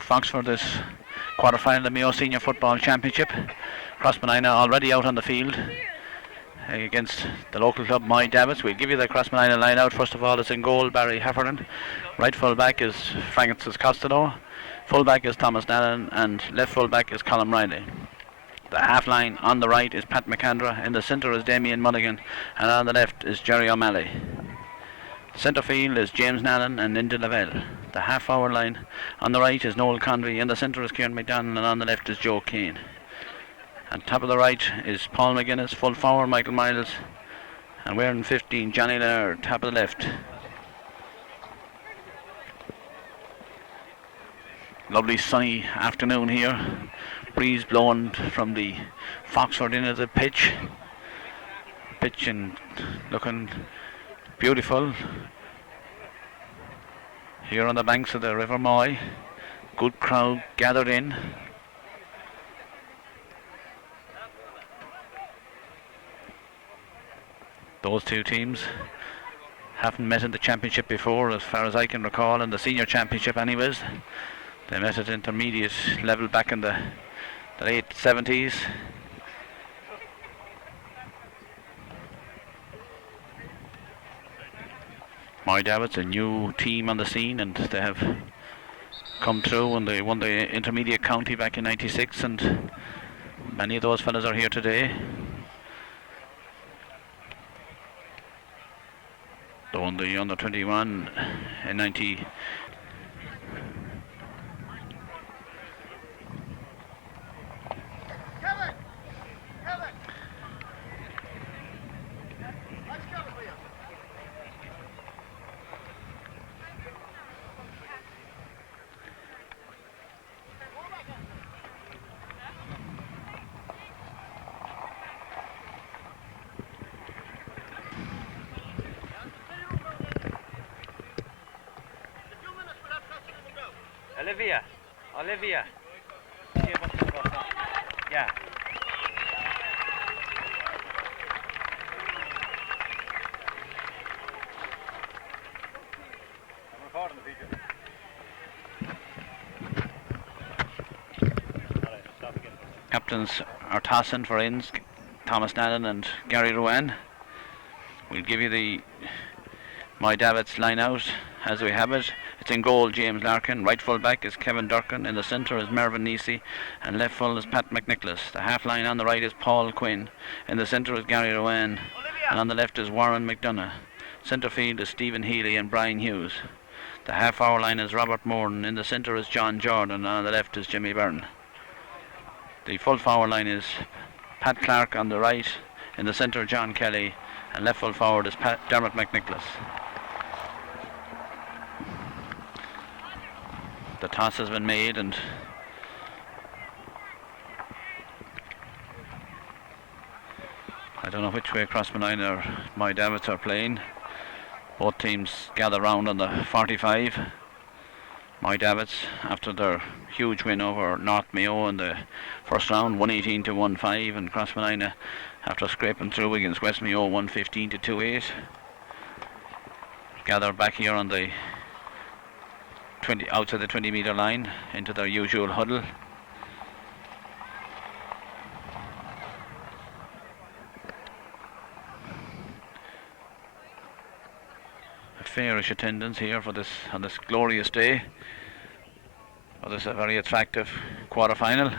Foxford this quarter-final of the Mayo Senior Football Championship. Crossmolina already out on the field against the local club My Davitts. We'll give you the Crossmolina line out. First of all, it's in goal Barry Heffernan. Right full back is Francis Costello. Full back is Thomas Nallen, and left full back is Colin Riley. The half line on the right is Pat McAndra. In the centre is Damien Mulligan, and on the left is Jerry O'Malley. Centre field is James Nallen and Linda Lavelle. The half forward line on the right is Noel Convery. In the centre is Kieran McDonald, and on the left is Joe Keane. And top of the right is Paul McGuinness. Full forward Michael Miles, and wearing 15 Johnny Laird. Top of the left. Lovely sunny afternoon here. Breeze blowing from the Foxford into the pitch. Pitch and looking beautiful here on the banks of the River Moy. Good crowd gathered in. Those two teams haven't met in the championship before, as far as I can recall, in the senior championship anyways. They met at intermediate level back in the late 70s. My Davitts, a new team on the scene, and they have come through, and they won the intermediate county back in 96, and many of those fellas are here today. They won the under 21 in 90. Olivia. Yeah. I'm recording the video. Captains are tossing for ins, Thomas Nallen and Gary Rowan. We'll give you the My Davitts line out as we have it. It's in goal James Larkin. Right full back is Kevin Durkin. In the centre is Mervyn Neesey, and left full is Pat McNicholas. The half line on the right is Paul Quinn. In the centre is Gary Rowan, and on the left is Warren McDonough. Centre field is Stephen Healy and Brian Hughes. The half hour line is Robert Morton. In the centre is John Jordan, and on the left is Jimmy Byrne. The full forward line is Pat Clark on the right. In the centre John Kelly, and left full forward is Dermot McNicholas. The toss has been made, and I don't know which way Crossmolina or My Davitts are playing. Both teams gather round on the 45. My Davitts, after their huge win over North Mayo in the first round, 118 to 1-5, and Crossmolina, after scraping through against West Mayo, 115 to 2-8, gather back here on the outside the 20-metre line into their usual huddle. A fairish attendance here for this on this glorious day. For this a very attractive quarter-final.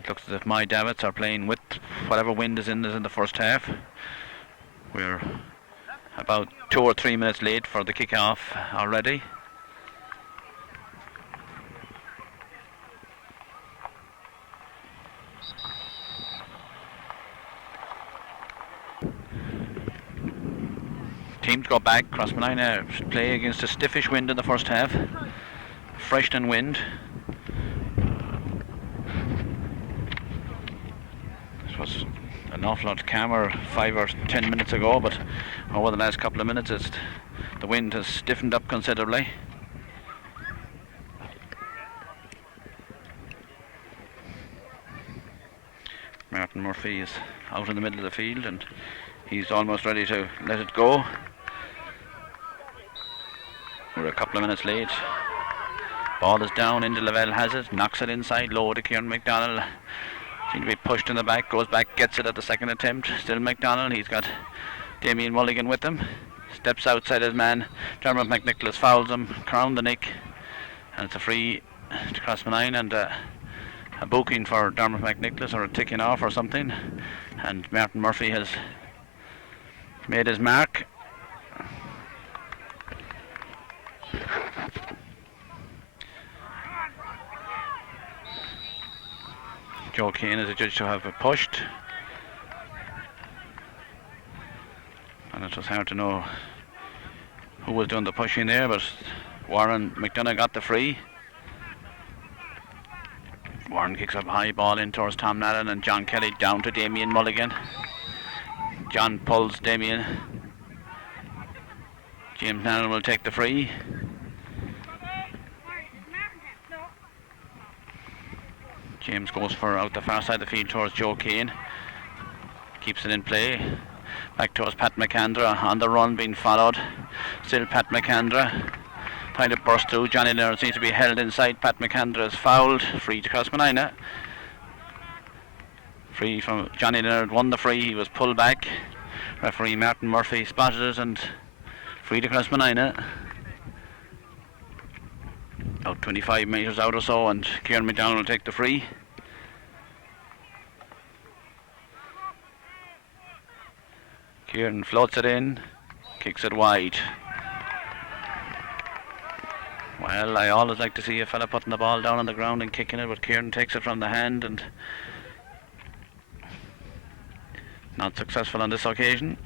It looks as if My Davitts are playing with whatever wind is in the first half. We're about 2 or 3 minutes late for the kick-off already. Teams go back. Crossmolina play against a stiffish wind in the first half. Freshening wind. It was an awful lot calmer 5 or 10 minutes ago, but over the last couple of minutes the wind has stiffened up considerably. Martin Murphy is out in the middle of the field, and he's almost ready to let it go. We're a couple of minutes late. Ball is down, into Lavelle has it, knocks it inside, low to Kieran McDonald. Seems to be pushed in the back, goes back, gets it at the second attempt. Still McDonald, he's got Damien Mulligan with him. Steps outside his man, Dermot McNicholas fouls him, around the neck. And it's a free to Crossmolina and a booking for Dermot McNicholas, or a ticking off or something. And Martin Murphy has made his mark. Joe Kane is a judge to have pushed. And it was hard to know who was doing the pushing there, but Warren McDonough got the free. Warren kicks up high, ball in towards Tom Nallen, and John Kelly down to Damien Mulligan. John pulls Damien. James Nallen will take the free. James goes for out the far side of the field towards Joe Kane. Keeps it in play. Back towards Pat McAndra on the run, being followed. Still Pat McAndra. Trying to burst through. Johnny Leonard seems to be held inside. Pat McAndra is fouled. Free to Crossmolina. Free from Johnny Leonard, won the free. He was pulled back. Referee Martin Murphy spotted it, and free to Crossmolina. About 25 metres out or so, and Kieran McDonald will take the free. Kieran floats it in, kicks it wide. Well, I always like to see a fella putting the ball down on the ground and kicking it, but Kieran takes it from the hand and not successful on this occasion.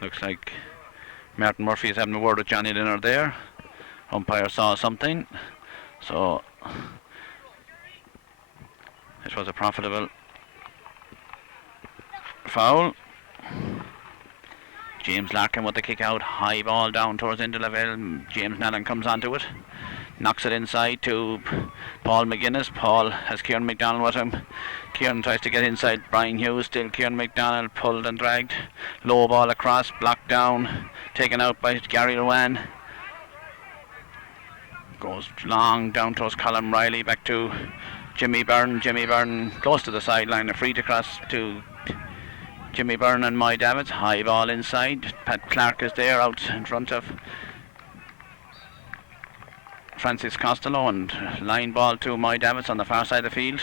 Looks like Martin Murphy is having a word with Johnny Leonard there. Umpire saw something, so it was a profitable foul. James Larkin with the kick out, high ball down towards into Lavelle. James Nallen comes onto it, knocks it inside to Paul McGuinness. Paul has Kieran McDonald with him. Kieran tries to get inside Brian Hughes, still Kieran McDonald pulled and dragged. Low ball across, blocked down, taken out by Gary Rowan. Goes long down towards Colin Riley, back to Jimmy Byrne. Jimmy Byrne close to the sideline, a free to cross to Jimmy Byrne and Moy Davitts. High ball inside. Pat Clark is there out in front of Francis Costello, and line ball to Moy Davitts on the far side of the field.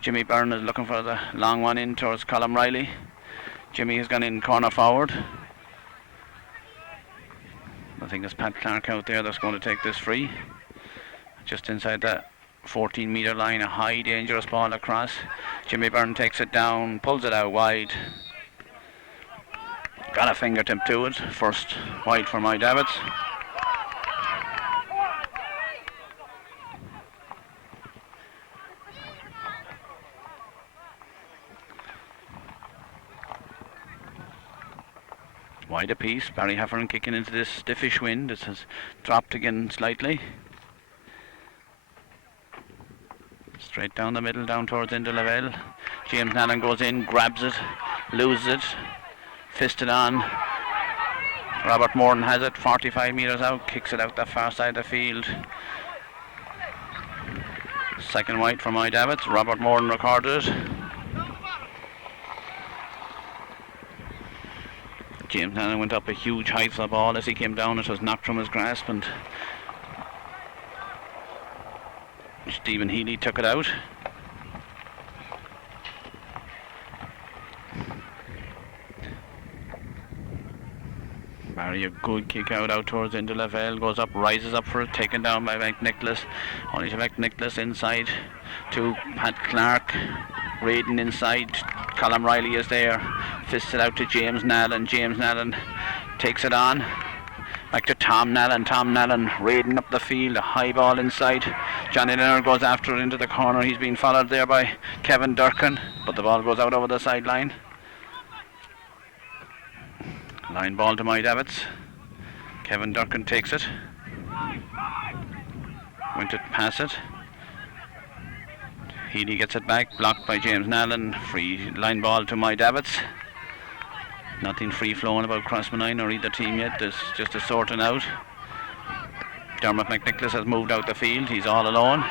Jimmy Byrne is looking for the long one in towards Colin Riley. Jimmy has gone in corner forward. I think it's Pat Clark out there that's going to take this free. Just inside that 14 metre line, a high dangerous ball across. Jimmy Byrne takes it down, pulls it out wide. Got a fingertip to it. First wide for Moy Davitts. Wide apiece. Barry Heffernan kicking into this stiffish wind. It has dropped again slightly. Straight down the middle, down towards into Lavelle. James Nallen goes in, grabs it, loses it, fisted on. Robert Morton has it, 45 metres out, kicks it out the far side of the field. Second wide for Moy Davitts. Robert Morton recorded it. James Nallen went up a huge height for the ball. As he came down, it was knocked from his grasp, and Stephen Healy took it out. Barry, a good kick out towards into Lavelle, goes up, rises up for it, taken down by McNicholas. Only to McNicholas inside to Pat Clark. Raiden inside, Colin Riley is there, fists it out to James Nallen. James Nallen takes it on, back to Tom Nallen. Tom Nallen raiding up the field, a high ball inside. Johnny Leonard goes after it into the corner. He's been followed there by Kevin Durkin, but the ball goes out over the sideline. Line ball to Moy Davitts. Kevin Durkin takes it, went to pass it. Healy gets it back, blocked by James Nallen. Free line ball to my Davitts. Nothing free flowing about Crossmolina or either team yet. There's just a sorting out. Dermot McNicholas has moved out the field. He's all alone.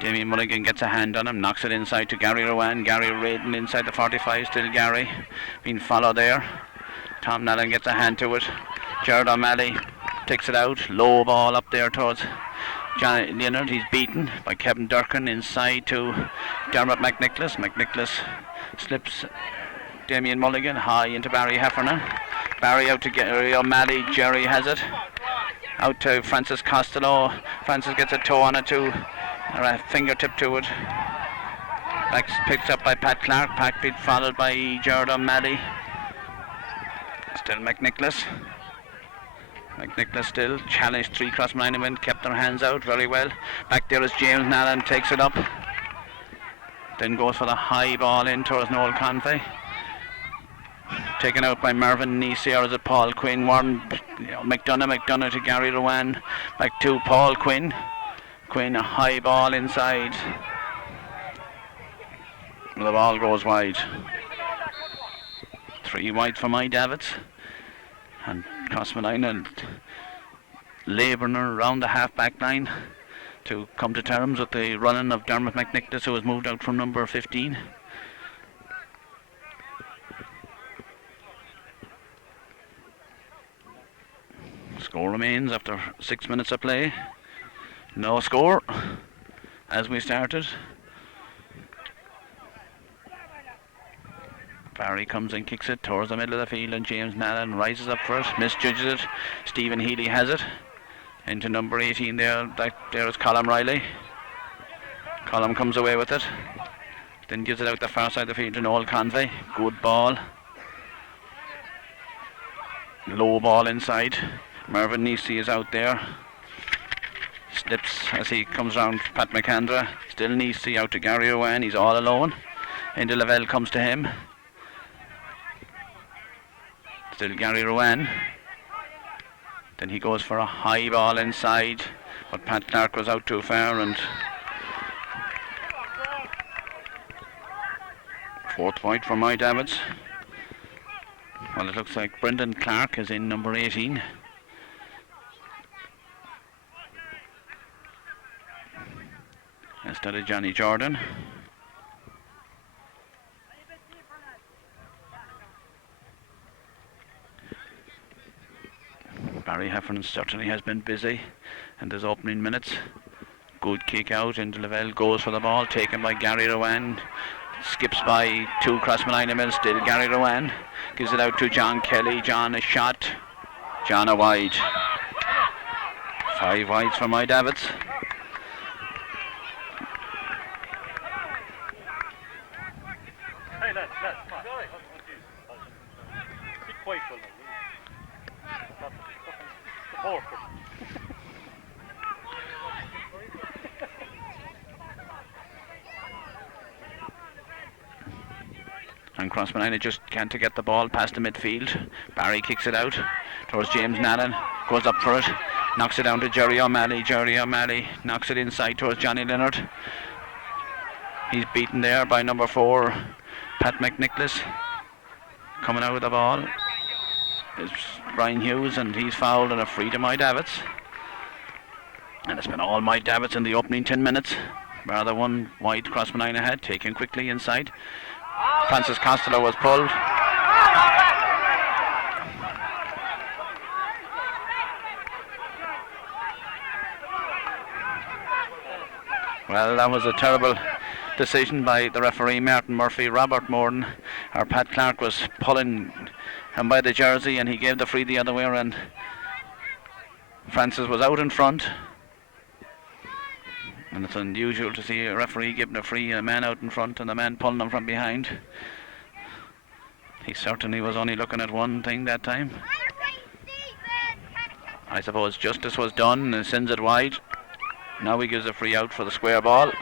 Damien Mulligan gets a hand on him, knocks it inside to Gary Rowan. Gary raiding inside the 45, still Gary being followed there. Tom Nallen gets a hand to it. Gerard O'Malley takes it out, low ball up there towards Johnny Leonard. He's beaten by Kevin Durkin inside to Dermot McNicholas. McNicholas slips Damien Mulligan high into Barry Heffernan. Barry out to Gary O'Malley. Jerry has it out to Francis Costello. Francis gets a toe on it too, or a fingertip to it. Back picked up by Pat Clark. Pat being followed by Gerard O'Malley. Still McNicholas. McNicholas still challenged 3 Crossmolina men, kept their hands out very well. Back there is James Nallen, takes it up. Then goes for the high ball in towards Noel Convey. Taken out by Mervyn Neese, or is it Paul Quinn? Warren McDonough to Gary Rowan. Back to Paul Quinn. Quinn, a high ball inside. The ball goes wide. 3 wide for my Davitts. And Crossmolina labouring around the half-back line to come to terms with the running of Dermot McNicholas, who has moved out from number 15. Score remains after 6 minutes of play. No score as we started. Barry comes and kicks it towards the middle of the field, and James Nallen rises up for it, misjudges it. Stephen Healy has it into number 18 there. There is Colm Riley. Colm comes away with it, then gives it out the far side of the field to Noel Convey. Good ball. Low ball inside. Mervyn Neese is out there. Slips as he comes round Pat McAndra. Still Neese out to Gary Owen. He's all alone. Indy Lavelle comes to him. Still Gary Rowan. Then he goes for a high ball inside, but Pat Clark was out too far, and 4th point for my Davitts. Well, it looks like Brendan Clark is in number 18. Instead of Johnny Jordan. Barry Heffernan certainly has been busy in his opening minutes. Good kick out into Lavelle, goes for the ball, taken by Gary Rowan. Skips by 2 Crossmolina men, still Gary Rowan. Gives it out to John Kelly. John a shot. John a wide. 5 wides for my Davitts. And Crossmolina just can't get the ball past the midfield. Barry kicks it out towards James Nallen, goes up for it, knocks it down to Jerry O'Malley. Jerry O'Malley knocks it inside towards Johnny Leonard. He's beaten there by number 4, Pat McNicholas. Coming out with the ball is Brian Hughes, and he's fouled, and a free to my Davitts. And it's been all my Davitts in the opening 10 minutes. Rather one wide Crossmolina had, taken quickly inside. Francis Costello was pulled. Well, that was a terrible decision by the referee, Martin Murphy. Robert Morton, or Pat Clark, was pulling him by the jersey, and he gave the free the other way around. Francis was out in front, and it's unusual to see a referee giving a free, a man out in front and a man pulling him from behind. He certainly was only looking at one thing that time. I suppose justice was done and sends it wide. Now he gives a free out for the square ball.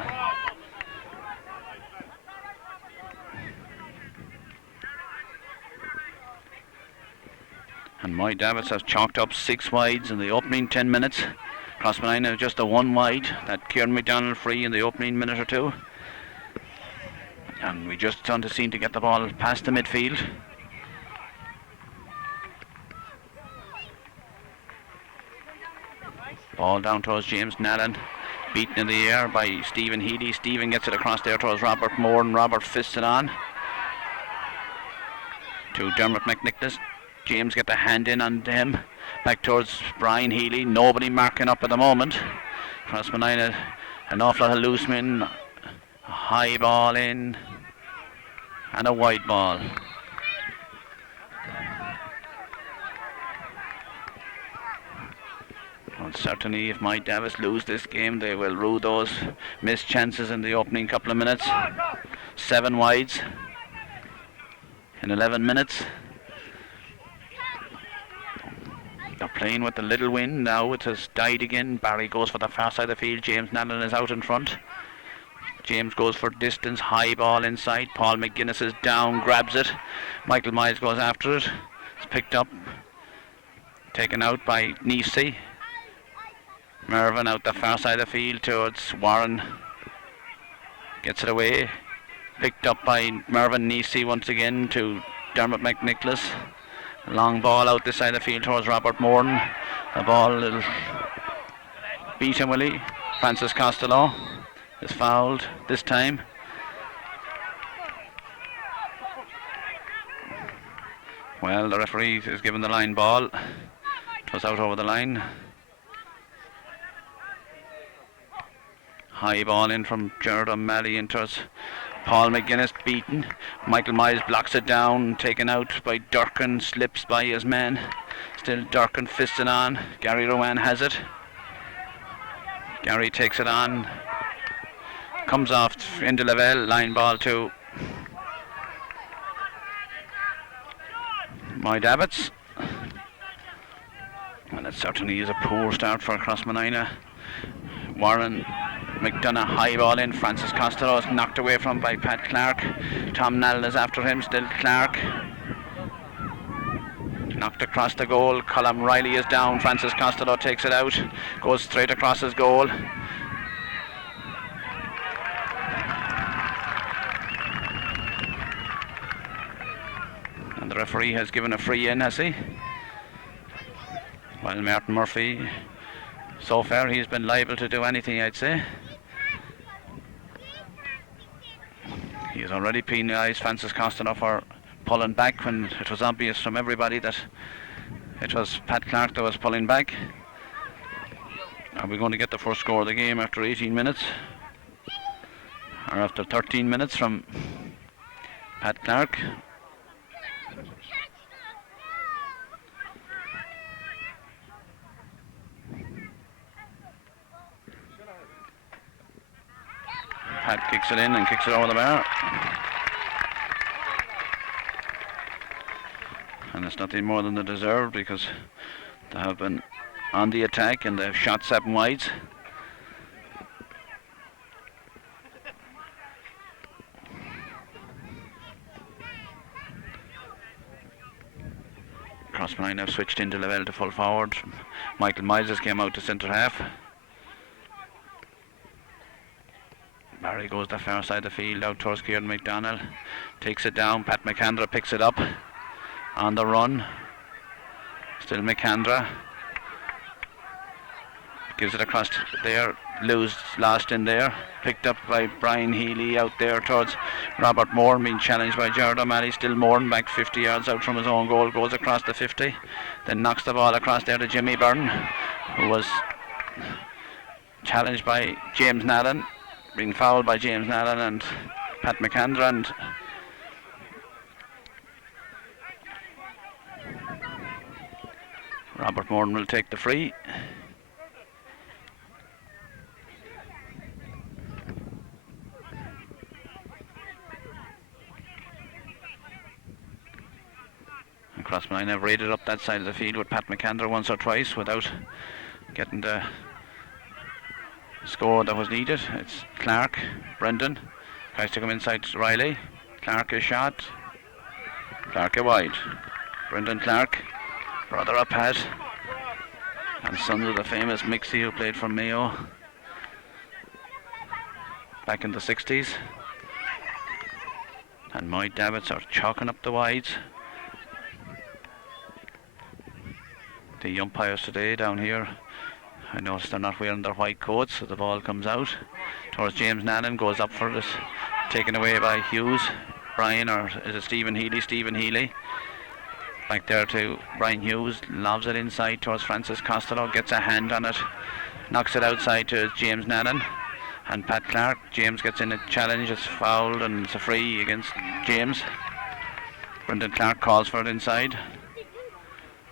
And my Davitts have chalked up 6 wides in the opening 10 minutes. Crossmolina just a one wide. That Kieran McDonald free in the opening minute or two. And we just don't seem to get the ball past the midfield. Ball down towards James Nallen. Beaten in the air by Stephen Healy. Stephen gets it across there towards Robert Moore, and Robert fists it on to Dermot McNicholas. James get the hand in on him. Back towards Brian Healy. Nobody marking up at the moment. Crossmolina, an awful lot of loose men. A high ball in and a wide ball. Well, certainly if my Davitts lose this game, they will rue those missed chances in the opening couple of minutes. 7 wides in 11 minutes. They're playing with a little wind now. It has died again. Barry goes for the far side of the field. James Nallen is out in front. James goes for distance. High ball inside. Paul McGuinness is down, grabs it. Michael Miles goes after it. It's picked up. Taken out by Neefsey. Mervyn out the far side of the field towards Warren. Gets it away. Picked up by Mervyn Neefsey once again to Dermot McNicholas. Long ball out this side of the field towards Robert Morton. The ball a little beat him, will he? Francis Costello is fouled this time. Well, the referee is given the line ball. It was out over the line. High ball in from Gerard O'Malley in towards Paul McGuinness, beaten. Michael Miles blocks it down, taken out by Durkin, slips by his man. Still Durkin fisting on. Gary Rowan has it. Gary takes it on. Comes off into Lavelle, line ball to my Davitts. And it certainly is a poor start for Crossmolina. Warren McDonough, high ball in. Francis Costello is knocked away from by Pat Clark. Tom Nallen is after him, still Clark. Knocked across the goal. Colm Riley is down. Francis Costello takes it out. Goes straight across his goal. And the referee has given a free in, has he? While Martin Murphy, so far he's been liable to do anything, I'd say. He has already penalised Francis Costello for pulling back when it was obvious from everybody that it was Pat Clark that was pulling back. Are we going to get the first score of the game after 18 minutes? Or after 13 minutes from Pat Clark? Pat kicks it in and kicks it over the bar. And it's nothing more than they deserve, because they have been on the attack and they've shot 7 wides. Crossmolina have switched into Lavelle to full forward. Michael Miles came out to centre half. Barry goes the far side of the field out towards Kieran McDonald. Takes it down. Pat McAndra picks it up on the run. Still McAndra. Gives it across there. Lost in there. Picked up by Brian Healy out there towards Robert Moore. Being challenged by Gerard O'Malley. Still Moore back 50 yards out from his own goal. Goes across the 50. Then knocks the ball across there to Jimmy Byrne, who was challenged by James Nallen. Being fouled by James Nallen and Pat McAndra, and Robert Morton will take the free. And Crossmolina have raided up that side of the field with Pat McAndra once or twice without getting the score that was needed. It's Clark. Brendan tries to come inside to Riley. Clark is shot. Clark wide. Brendan Clark, brother up Pat. and sons of the famous Mixie who played for Mayo back in the 60s. And my Davitts are chalking up the wides. The umpires today down here, I noticed they're not wearing their white coats, so the ball comes out towards James Nannan, goes up for it, taken away by Hughes. Brian, or is it Stephen Healy? Stephen Healy. Back there to Brian Hughes, lobs it inside towards Francis Costello, gets a hand on it, knocks it outside to James Nannan and Pat Clark. James gets in a challenge, it's fouled and it's a free against James. Brendan Clark calls for it inside,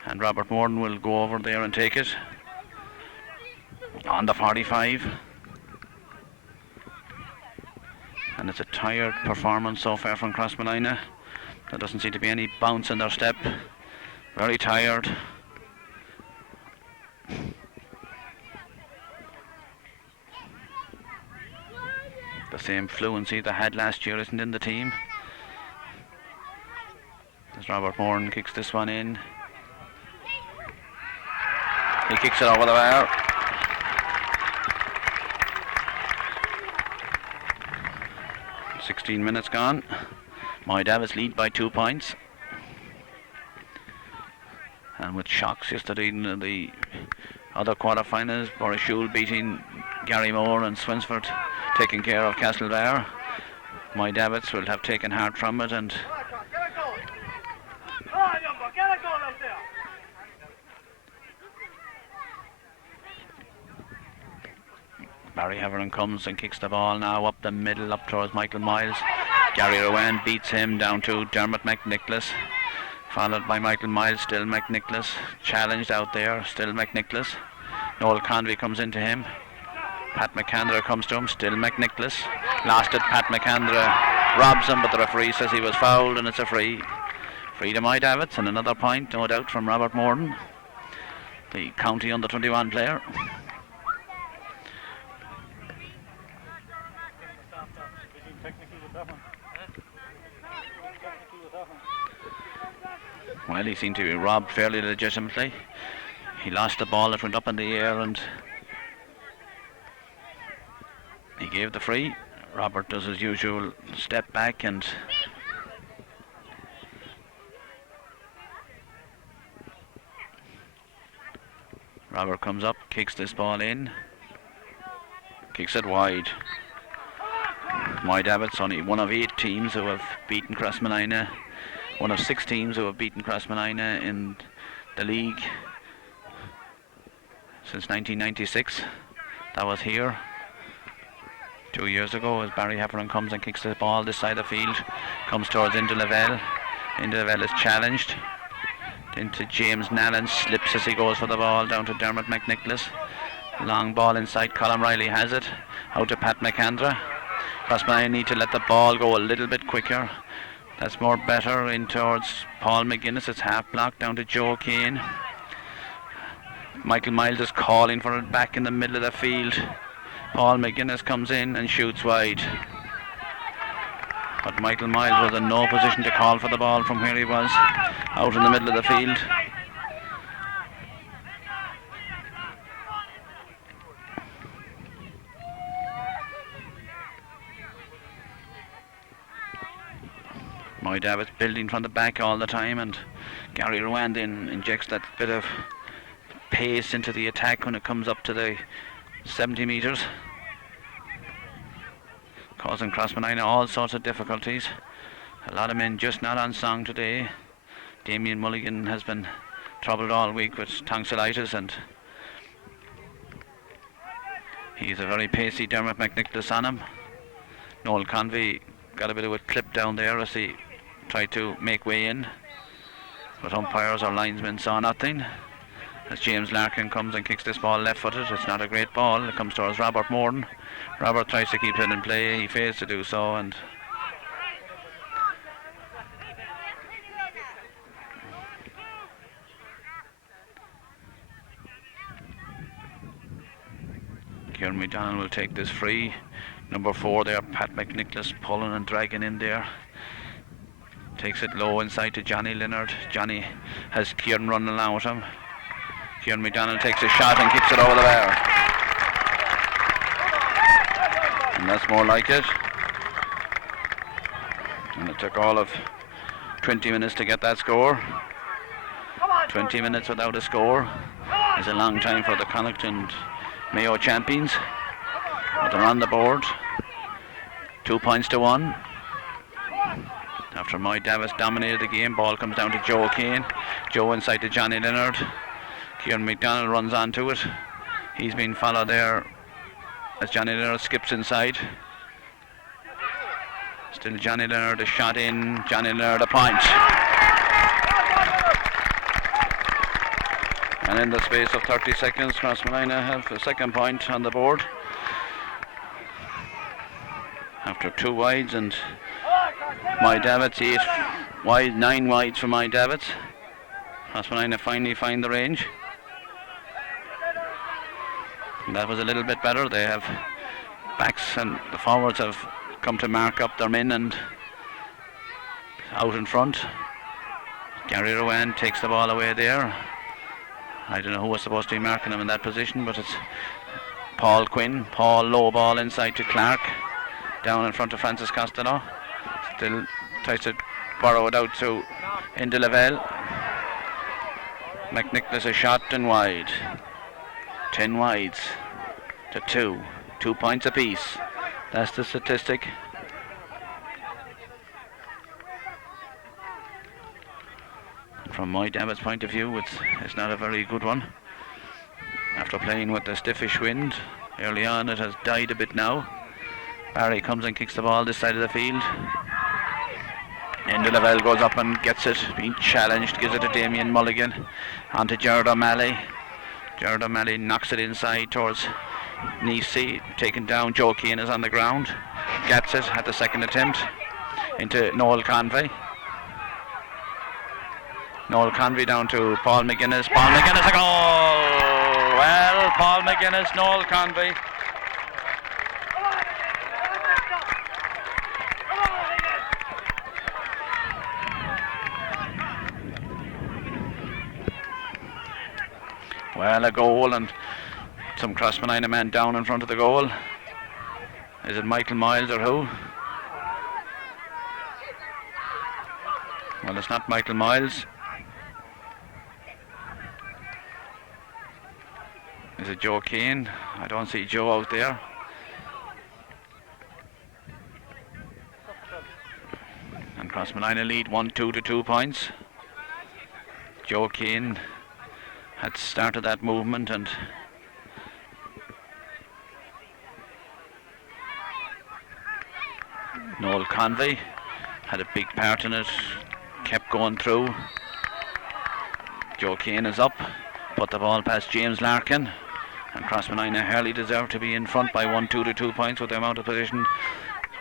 and Robert Morton will go over there and take it on the 45. And it's a tired performance so far from Crossmolina. There doesn't seem to be any bounce in their step. Very tired. The same fluency they had last year isn't in the team. As Robert Morton kicks this one in. He kicks it over the bar. "16 minutes gone. My Davitts lead by 2 points. And with shocks yesterday in the other quarter-finals, Borishul beating Gary Moore and Swinsford taking care of Castlebar. My Davitts will have taken heart from it, and Barry Heverin comes and kicks the ball now up the middle, up towards Michael Miles. Gary Rowan beats him down to Dermot McNicholas, followed by Michael Miles. Still McNicholas challenged out there, still McNicholas. Noel Convey comes into him. Pat McAndra comes to him, still McNicholas. Lost it, Pat McAndra robs him, but the referee says he was fouled, and it's a free. Free to my Davitts, and another point, no doubt, from Robert Morton, the county under 21 player. Well, he seemed to be robbed fairly legitimately. He lost the ball, it went up in the air, and he gave the free. Robert does his usual step back, and Robert comes up, kicks this ball in, kicks it wide. My Davitts, only one of 8 teams who have beaten Crossmolina, one of 6 teams who have beaten Crossmolina in the league since 1996. That was here 2 years ago, as Barry Heffernan comes and kicks the ball this side of the field, comes towards Indy Lavelle. Indy Lavelle is challenged into James Nallen, slips as he goes for the ball down to Dermot McNicholas. Long ball inside, Colin Riley has it, out to Pat McAndra. Crossmolina need to let the ball go a little bit quicker. That's more better in towards Paul McGuinness. It's half blocked down to Joe Kane. Michael Miles is calling for it back in the middle of the field. Paul McGuinness comes in and shoots wide. But Michael Miles was in no position to call for the ball from where he was, out in the middle of the field. My Davitts building from the back all the time, and Gary Rwand injects that bit of pace into the attack when it comes up to the 70 metres, causing Crossmolina all sorts of difficulties. A lot of men just not on song today. Damien Mulligan has been troubled all week with tonsillitis, and he's a very pacey Dermot McNicholas on him. Noel Convey got a bit of a clip down there as he tried to make way in, but umpires or linesmen saw nothing. As James Larkin comes and kicks this ball left-footed, it's not a great ball. It comes towards Robert Morton. Robert tries to keep it in play. He fails to do so, and Kieran McDonald will take this free. Number 4 there, Pat McNicholas, pulling and dragging in there. Takes it low inside to Johnny Leonard. Johnny has Kieran running along with him. Kieran McDonald takes a shot and kicks it over the bar. And that's more like it. And it took all of 20 minutes to get that score. 20 minutes without a score is a long time for the Connacht and Mayo champions. But they're on the board. 2 points to 1. After Moy Davitts dominated the game, ball comes down to Joe Kane. Joe inside to Johnny Leonard. Kieran McDonald runs onto it. He's been followed there as Johnny Leonard skips inside. Still Johnny Leonard, a shot in. Johnny Leonard, a point. And in the space of 30 seconds, Crossmolina have a second point on the board. After 2 wides and Moy Davitts 8 wide, 9 wides for Moy Davitts. Crossmolina finally find the range. And that was a little bit better. They have backs and the forwards have come to mark up their men and out in front. Gary Rowan takes the ball away there. I don't know who was supposed to be marking him in that position, but it's Paul Quinn. Paul low ball inside to Clark. Down in front of Francis Costello. Still tries to borrow it out to Indy Lavelle. McNicholas a shot and wide. 10 wides to 2. 2 points apiece. That's the statistic. From Moy Davitts' point of view, it's not a very good one. After playing with the stiffish wind early on, it has died a bit now. Barry comes and kicks the ball this side of the field. Indy Lavelle goes up and gets it, being challenged, gives it to Damien Mulligan. On to Gerard O'Malley. Gerard O'Malley knocks it inside towards Nisi, taken down. Joe Keane is on the ground. Gets it at the second attempt. Into Noel Convey. Noel Convey down to Paul McGuinness. Paul McGuinness a goal! Well, Paul McGuinness, Noel Convey. Well, a goal and some Crossmolina man down in front of the goal. Is it Michael Miles or who? Well, it's not Michael Miles. Is it Joe Keane? I don't see Joe out there. And Crossmolina lead 1-2 to 2 points. Joe Keane had started that movement and Noel Convey had a big part in it, kept going through. Joe Keane is up, put the ball past James Larkin, and Crossmolina hardly deserved to be in front by 1-2 to 2 points with the amount of position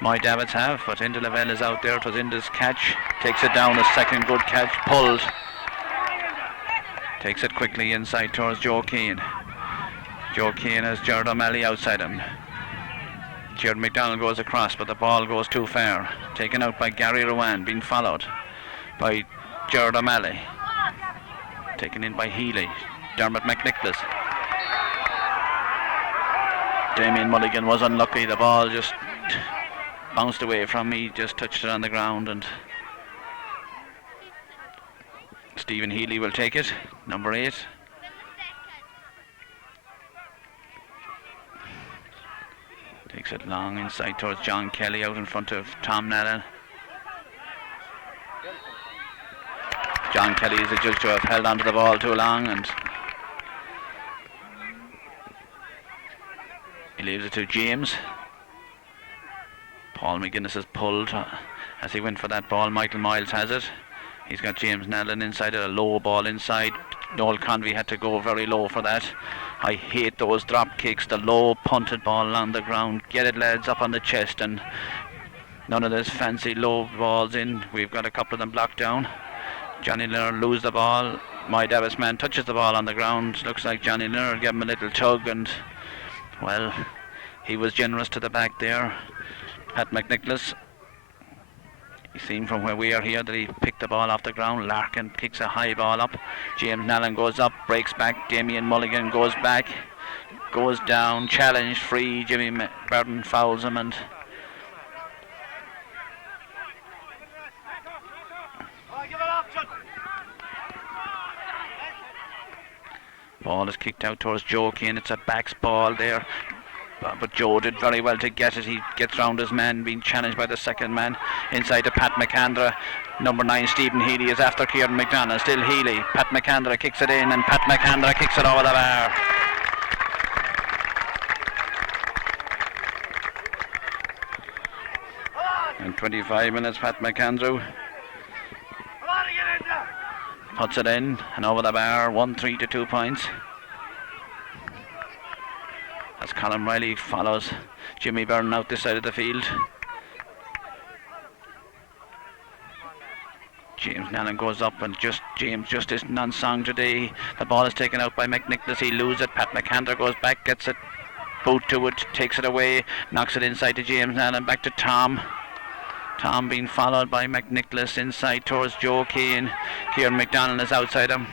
Moy Davitts have, but Indy Lavelle is out there. It was Indy's catch, takes it down, a second good catch, pulled. Takes it quickly inside towards Joe Keane. Joe Keane has Gerard O'Malley outside him. Gerard McDonald goes across, but the ball goes too far. Taken out by Gary Rowan, being followed by Gerard O'Malley. Taken in by Healy. Dermot McNicholas. Damien Mulligan was unlucky. The ball just bounced away from me, just touched it on the ground, and Stephen Healy will take it, number 8. Takes it long inside towards John Kelly out in front of Tom Nallen. John Kelly is adjudged to have held onto the ball too long and he leaves it to James. Paul McGuinness is pulled as he went for that ball. Michael Miles has it. He's got James Nallen inside it, a low ball inside. Noel Convey had to go very low for that. I hate those drop kicks, the low punted ball on the ground. Get it, lads, up on the chest, and none of this fancy low balls in. We've got a couple of them blocked down. Johnny Leonard lose the ball. Moy Davitts man touches the ball on the ground. Looks like Johnny Leonard gave him a little tug, and well, he was generous to the back there at McNicholas. You see from where we are here that he picked the ball off the ground. Larkin kicks a high ball up. James Nallen goes up, breaks back. Damien Mulligan goes back, goes down, challenged, free. Jimmy Burton fouls him, and ball is kicked out towards Joe Keane. It's a backs ball there, but Joe did very well to get it. He gets round his man, being challenged by the second man. Inside to Pat McAndra. Number 9 Stephen Healy is after Kieran McDonough. Still Healy. Pat McAndra kicks it in, and Pat McAndra kicks it over the bar. In 25 minutes, Pat McAndrew puts it in and over the bar. 1-3 to 2 points. As Colin Riley follows Jimmy Byrne out this side of the field. James Nallen goes up, and James just isn't on song today. The ball is taken out by McNicholas. He loses it. Pat McAndra goes back, gets it, boot to it, takes it away, knocks it inside to James Nallen, back to Tom. Tom being followed by McNicholas inside towards Joe Keane. Kieran McDonald is outside him.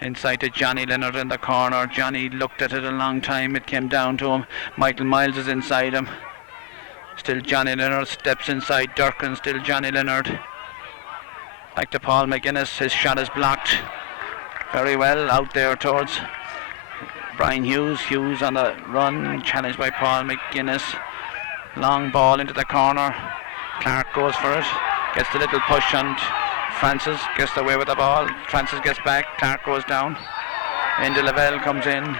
Inside to Johnny Leonard in the corner. Johnny looked at it a long time. It came down to him. Michael Miles is inside him. Still Johnny Leonard steps inside Durkin. Still Johnny Leonard. Back to Paul McGuinness. His shot is blocked. Very well out there towards Brian Hughes. Hughes on the run. Challenged by Paul McGuinness. Long ball into the corner. Clark goes for it. Gets the little push, and Francis gets away with the ball. Francis gets back. Clark goes down. Indy Lavelle comes in.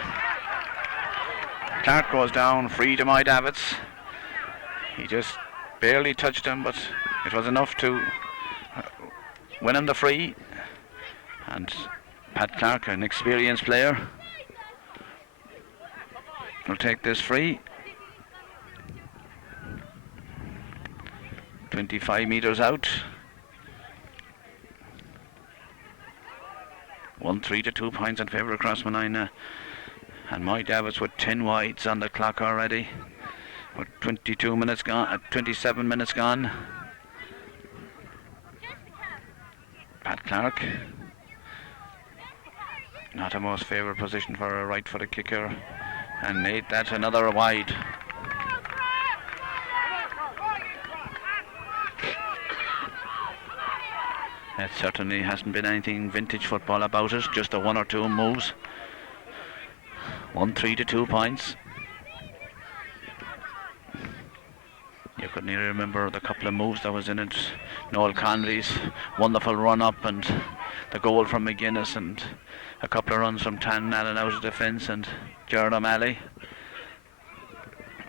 Clark goes down. Free to my Davitts. He just barely touched him, but it was enough to win him the free. And Pat Clark, an experienced player, will take this free. 25 metres out. 1-3 to 2 points in favour of Crossmolina. And my Davitts with 10 wides on the clock already. With 22 minutes gone, 27 minutes gone. Pat Clark. Not a most favoured position for a right-footed kicker. And Nate, that's another wide. It certainly hasn't been anything vintage football about it, just a 1 or 2 moves. 1-3 to 2 points. You could nearly remember the couple of moves that was in it. Noel Conley's wonderful run up, and the goal from McGuinness, and a couple of runs from Tan Allen out of defence, and Gerard O'Malley.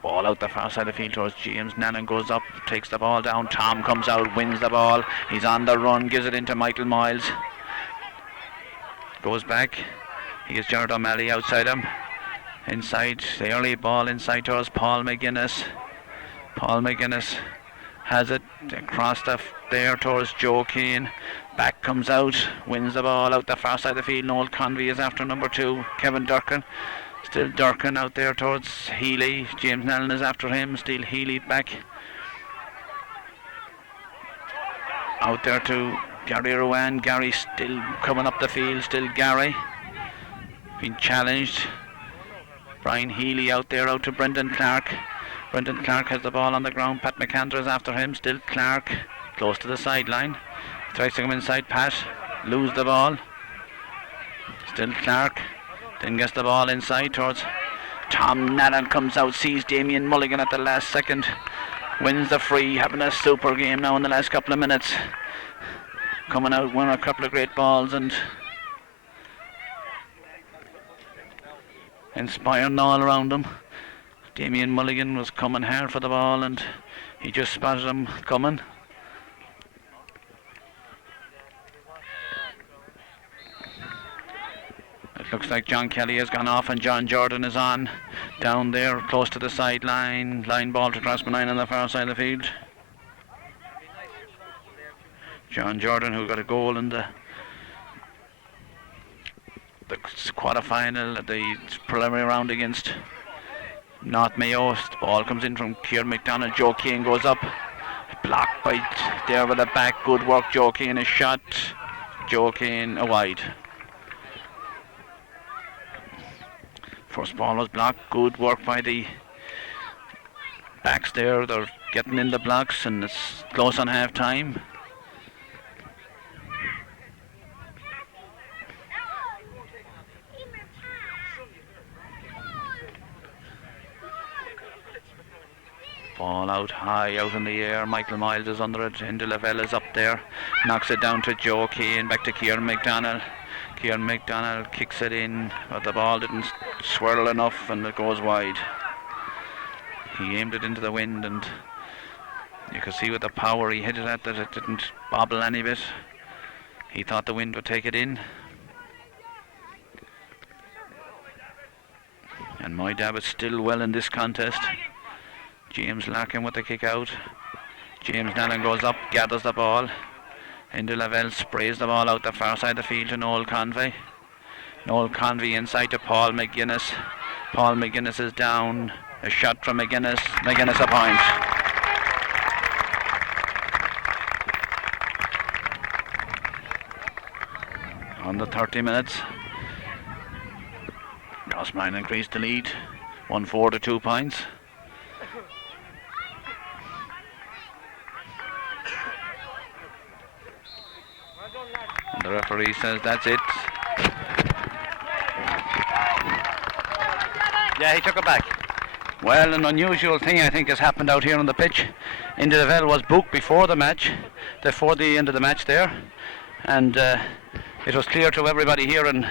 Ball out the far side of the field towards James. Nannon goes up, takes the ball down. Tom comes out, wins the ball. He's on the run, gives it into Michael Miles. Goes back. He has Gerard O'Malley outside him. Inside, the early ball inside towards Paul McGuinness. Paul McGuinness has it across there towards Joe Keane. Back comes out, wins the ball out the far side of the field. Noel Convey is after number 2, Kevin Durkin. Still Durkin out there towards Healy. James Nallen is after him. Still Healy back. Out there to Gary Rowan. Gary still coming up the field. Still Gary. Being challenged. Brian Healy out there out to Brendan Clark. Brendan Clark has the ball on the ground. Pat McAndrew is after him. Still Clark. Close to the sideline. Tries to come inside Pat. Lose the ball. Still Clark. Then gets the ball inside towards Tom Nallen. Comes out, sees Damien Mulligan at the last second. Wins the free, having a super game now in the last couple of minutes. Coming out, won a couple of great balls and inspiring all around him. Damien Mulligan was coming hard for the ball, and he just spotted him coming. It looks like John Kelly has gone off and John Jordan is on down there close to the sideline. Line ball to Crossmolina on the far side of the field. John Jordan, who got a goal in the quarter-final, the preliminary round against North Mayo. The ball comes in from Kieran McDonald. Joe Keane goes up. Blocked by there with the back. Good work, Joe Keane. A shot. Joe Keane a wide. First ball was blocked. Good work by the backs there. They're getting in the blocks and it's close on half time. Ball out high, out in the air. Michael Miles is under it. Enda Lavelle is up there. Knocks it down to Joe Keane. Back to Kieran McDonald. Kieran McDonald kicks it in, but the ball didn't swirl enough and it goes wide. He aimed it into the wind and you could see with the power he hit it at that it didn't bobble any bit. He thought the wind would take it in. And my Davitts still well in this contest. James Larkin with the kick out. James Nallen goes up, gathers the ball. Enda Lavelle sprays the ball out the far side of the field to Noel Convey. Noel Convey inside to Paul McGuinness. Paul McGuinness is down. A shot from McGuinness. McGuinness a point. On the 30 minutes. Crossmolina increased the lead. 1-4 to 2 points. And the referee says that's it. Yeah, he took it back. Well, an unusual thing I think has happened out here on the pitch. Enda Lavelle was booked before the match, before the end of the match there, and it was clear to everybody here in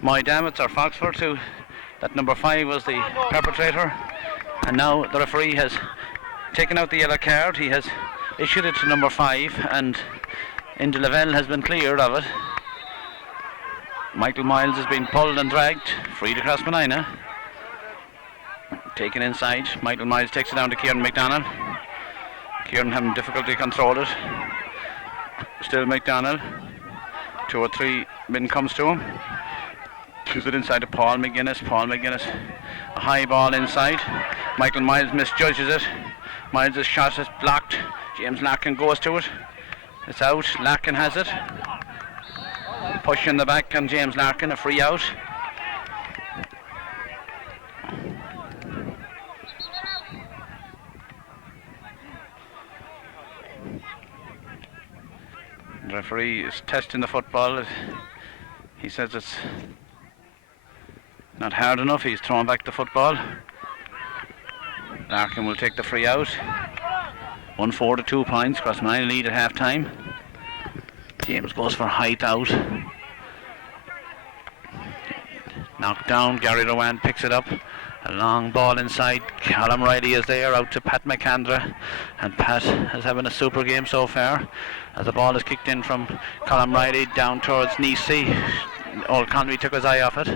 my Davitts or Foxford that number 5 was the perpetrator, and now the referee has taken out the yellow card. He has issued it to number 5, and Enda Lavelle has been cleared of it. Michael Miles has been pulled and dragged, free to Crossmolina. Taken inside. Michael Miles takes it down to Kieran McDonald. Kieran having difficulty control it. Still McDonald. 2 or 3 men comes to him. Gives it inside to Paul McGuinness. Paul McGuinness, a high ball inside. Michael Miles misjudges it. Miles' shot is blocked. James Larkin goes to it. It's out. Larkin has it. Push in the back on James Larkin, a free out. The referee is testing the football. He says it's not hard enough. He's throwing back the football. Larkin will take the free out. 1-4 to 2 points. Crossmolina lead at half time. James goes for height out. Knocked down. Gary Rowan picks it up. A long ball inside. Callum Riley is there, out to Pat McAndra, and Pat is having a super game so far as the ball is kicked in from Callum Riley down towards Neesey. Old Conway took his eye off it.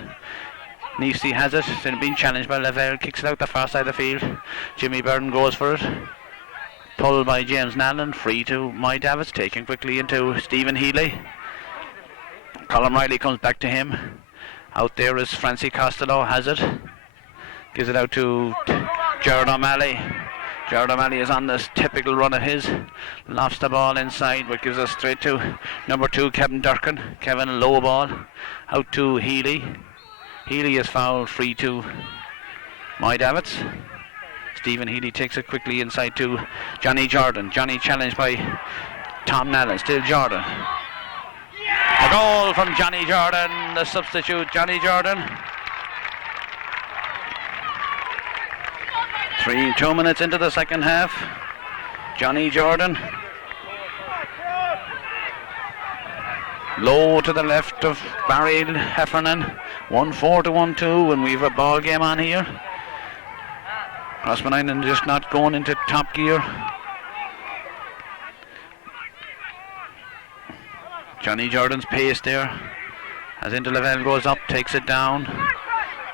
Neesey has it. It's been challenged by Lavelle. Kicks it out the far side of the field. Jimmy Byrne goes for it. Pulled by James Nallen. Free to my Davitts. Taken quickly into Stephen Healy. Callum Riley comes back to him. Out there is Francie Costello. Has it. Gives it out to Gerard O'Malley. Gerard O'Malley is on this typical run of his. Lofts the ball inside, but gives us straight to number 2, Kevin Durkin. Kevin, a low ball. Out to Healy. Healy is fouled, free to my Davitts. Stephen Healy takes it quickly inside to Johnny Jordan. Johnny challenged by Tom Nallen. Still Jordan. A goal from Johnny Jordan, the substitute Johnny Jordan. 2 minutes into the second half. Johnny Jordan. Low to the left of Barry Heffernan. 1-4 to 1-2, and we've a ball game on here. Crossmolina just not going into top gear. Johnny Jordan's pace there. As Enda Lavelle goes up, takes it down.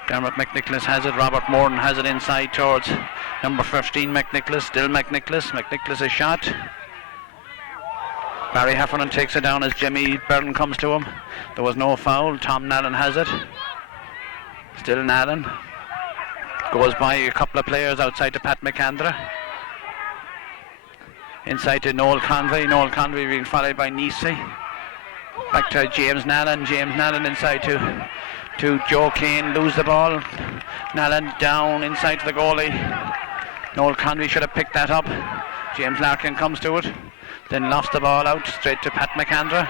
Dermot McNicholas has it. Robert Morton has it inside towards number 15, McNicholas. Still McNicholas. McNicholas is shot. Barry Heffernan takes it down as Jimmy Byrne comes to him. There was no foul. Tom Nallen has it. Still Nallen. Goes by a couple of players outside to Pat McAndra. Inside to Noel Convey. Noel Convey being followed by Nisi. Back to James Nallen. James Nallen inside to Joe Kane. Lose the ball. Nallen down inside to the goalie. Noel Convey should have picked that up. James Larkin comes to it. Then lost the ball out straight to Pat McAndra.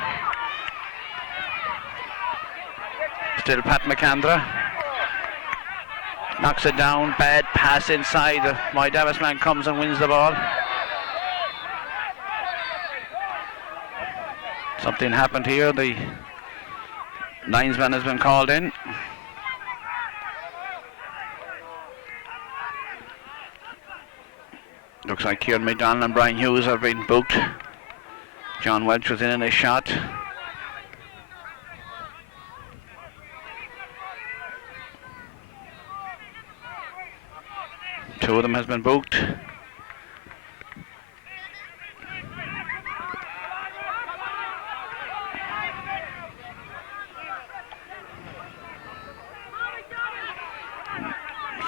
Still Pat McAndra. Knocks it down. Bad pass inside. My Davitts man comes and wins the ball. Something happened here. The linesman has been called in. Looks like Kieran McDonald and Brian Hughes have been booked. John Welch was in a shot. Two of them has been booked.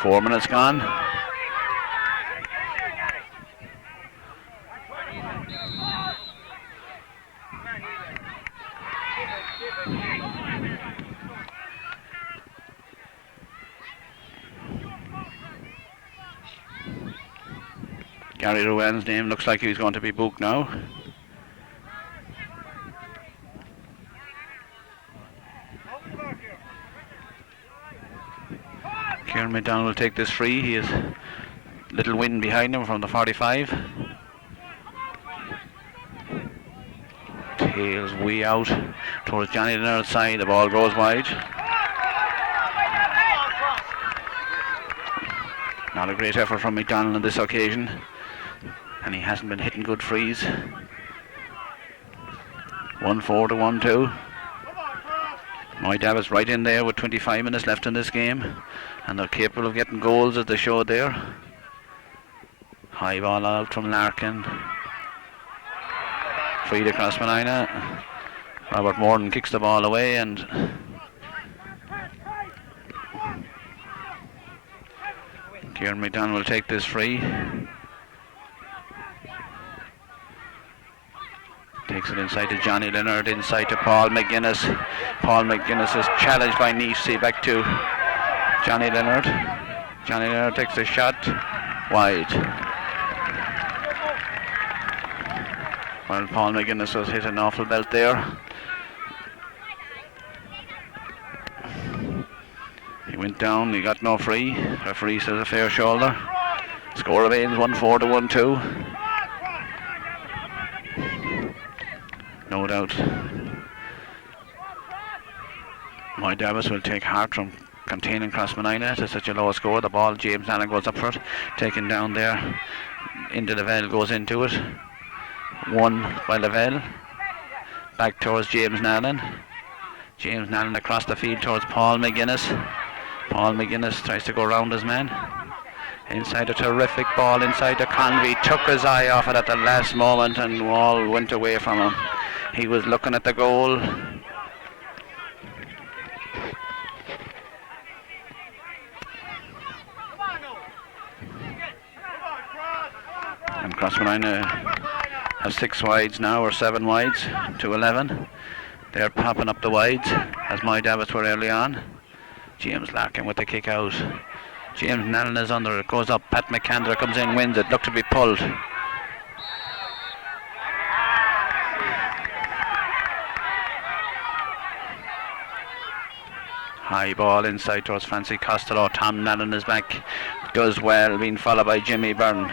Four minutes gone. Gary Rowan's name looks like he's going to be booked now. Kieran McDonald will take this free. He has little wind behind him from the 45. Tails way out towards Johnny Leonard's side. The ball goes wide. Not a great effort from McDonald on this occasion, and he hasn't been hitting good frees. 1-4 to 1-2. My Davitts right in there with 25 minutes left in this game, and they're capable of getting goals as they showed there. High ball out from Larkin. Free to Crossmolina. Robert Morden kicks the ball away, and Kieran McDonald will take this free. Takes it inside to Johnny Leonard, inside to Paul McGuinness. Paul McGuinness is challenged by Nisi. Back to Johnny Leonard. Johnny Leonard takes a shot wide. Well, Paul McGuinness has hit an awful belt there. He went down, he got no free. Referee says a fair shoulder. Score remains 1-4 to 1-2. No doubt My Davitts will take heart from containing Crossmolina to such a low score. The ball, James Allen goes up for it, taken down there into Lavelle, goes into it, won by Lavelle, back towards James Nallen. James Nallen across the field towards Paul McGuinness. Paul McGuinness tries to go around his man. Inside, a terrific ball inside to Convey. Took his eye off it at the last moment and all went away from him. He was looking at the goal. And Crossmolina have 6 wides now, or 7 wides to 11. They're popping up the wides as my Davitts were early on. James Larkin with the kick out. James Nallen is under it, goes up. Pat McAndra comes in, wins it, looked to be pulled. High ball inside towards Francie Costello. Tom Nallen is back, does well, being followed by Jimmy Byrne.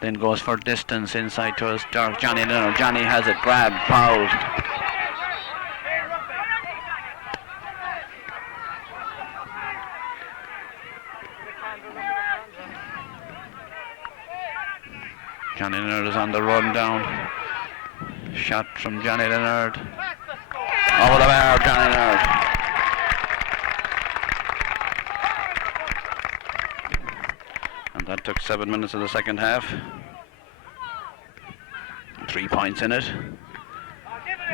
Then goes for distance inside towards Johnny Leonard. Johnny has it, grabbed, fouled. Johnny Leonard is on the run down. Shot from Johnny Leonard. Over the bar, Johnny Leonard. And that took 7 minutes of the second half. 3 points in it.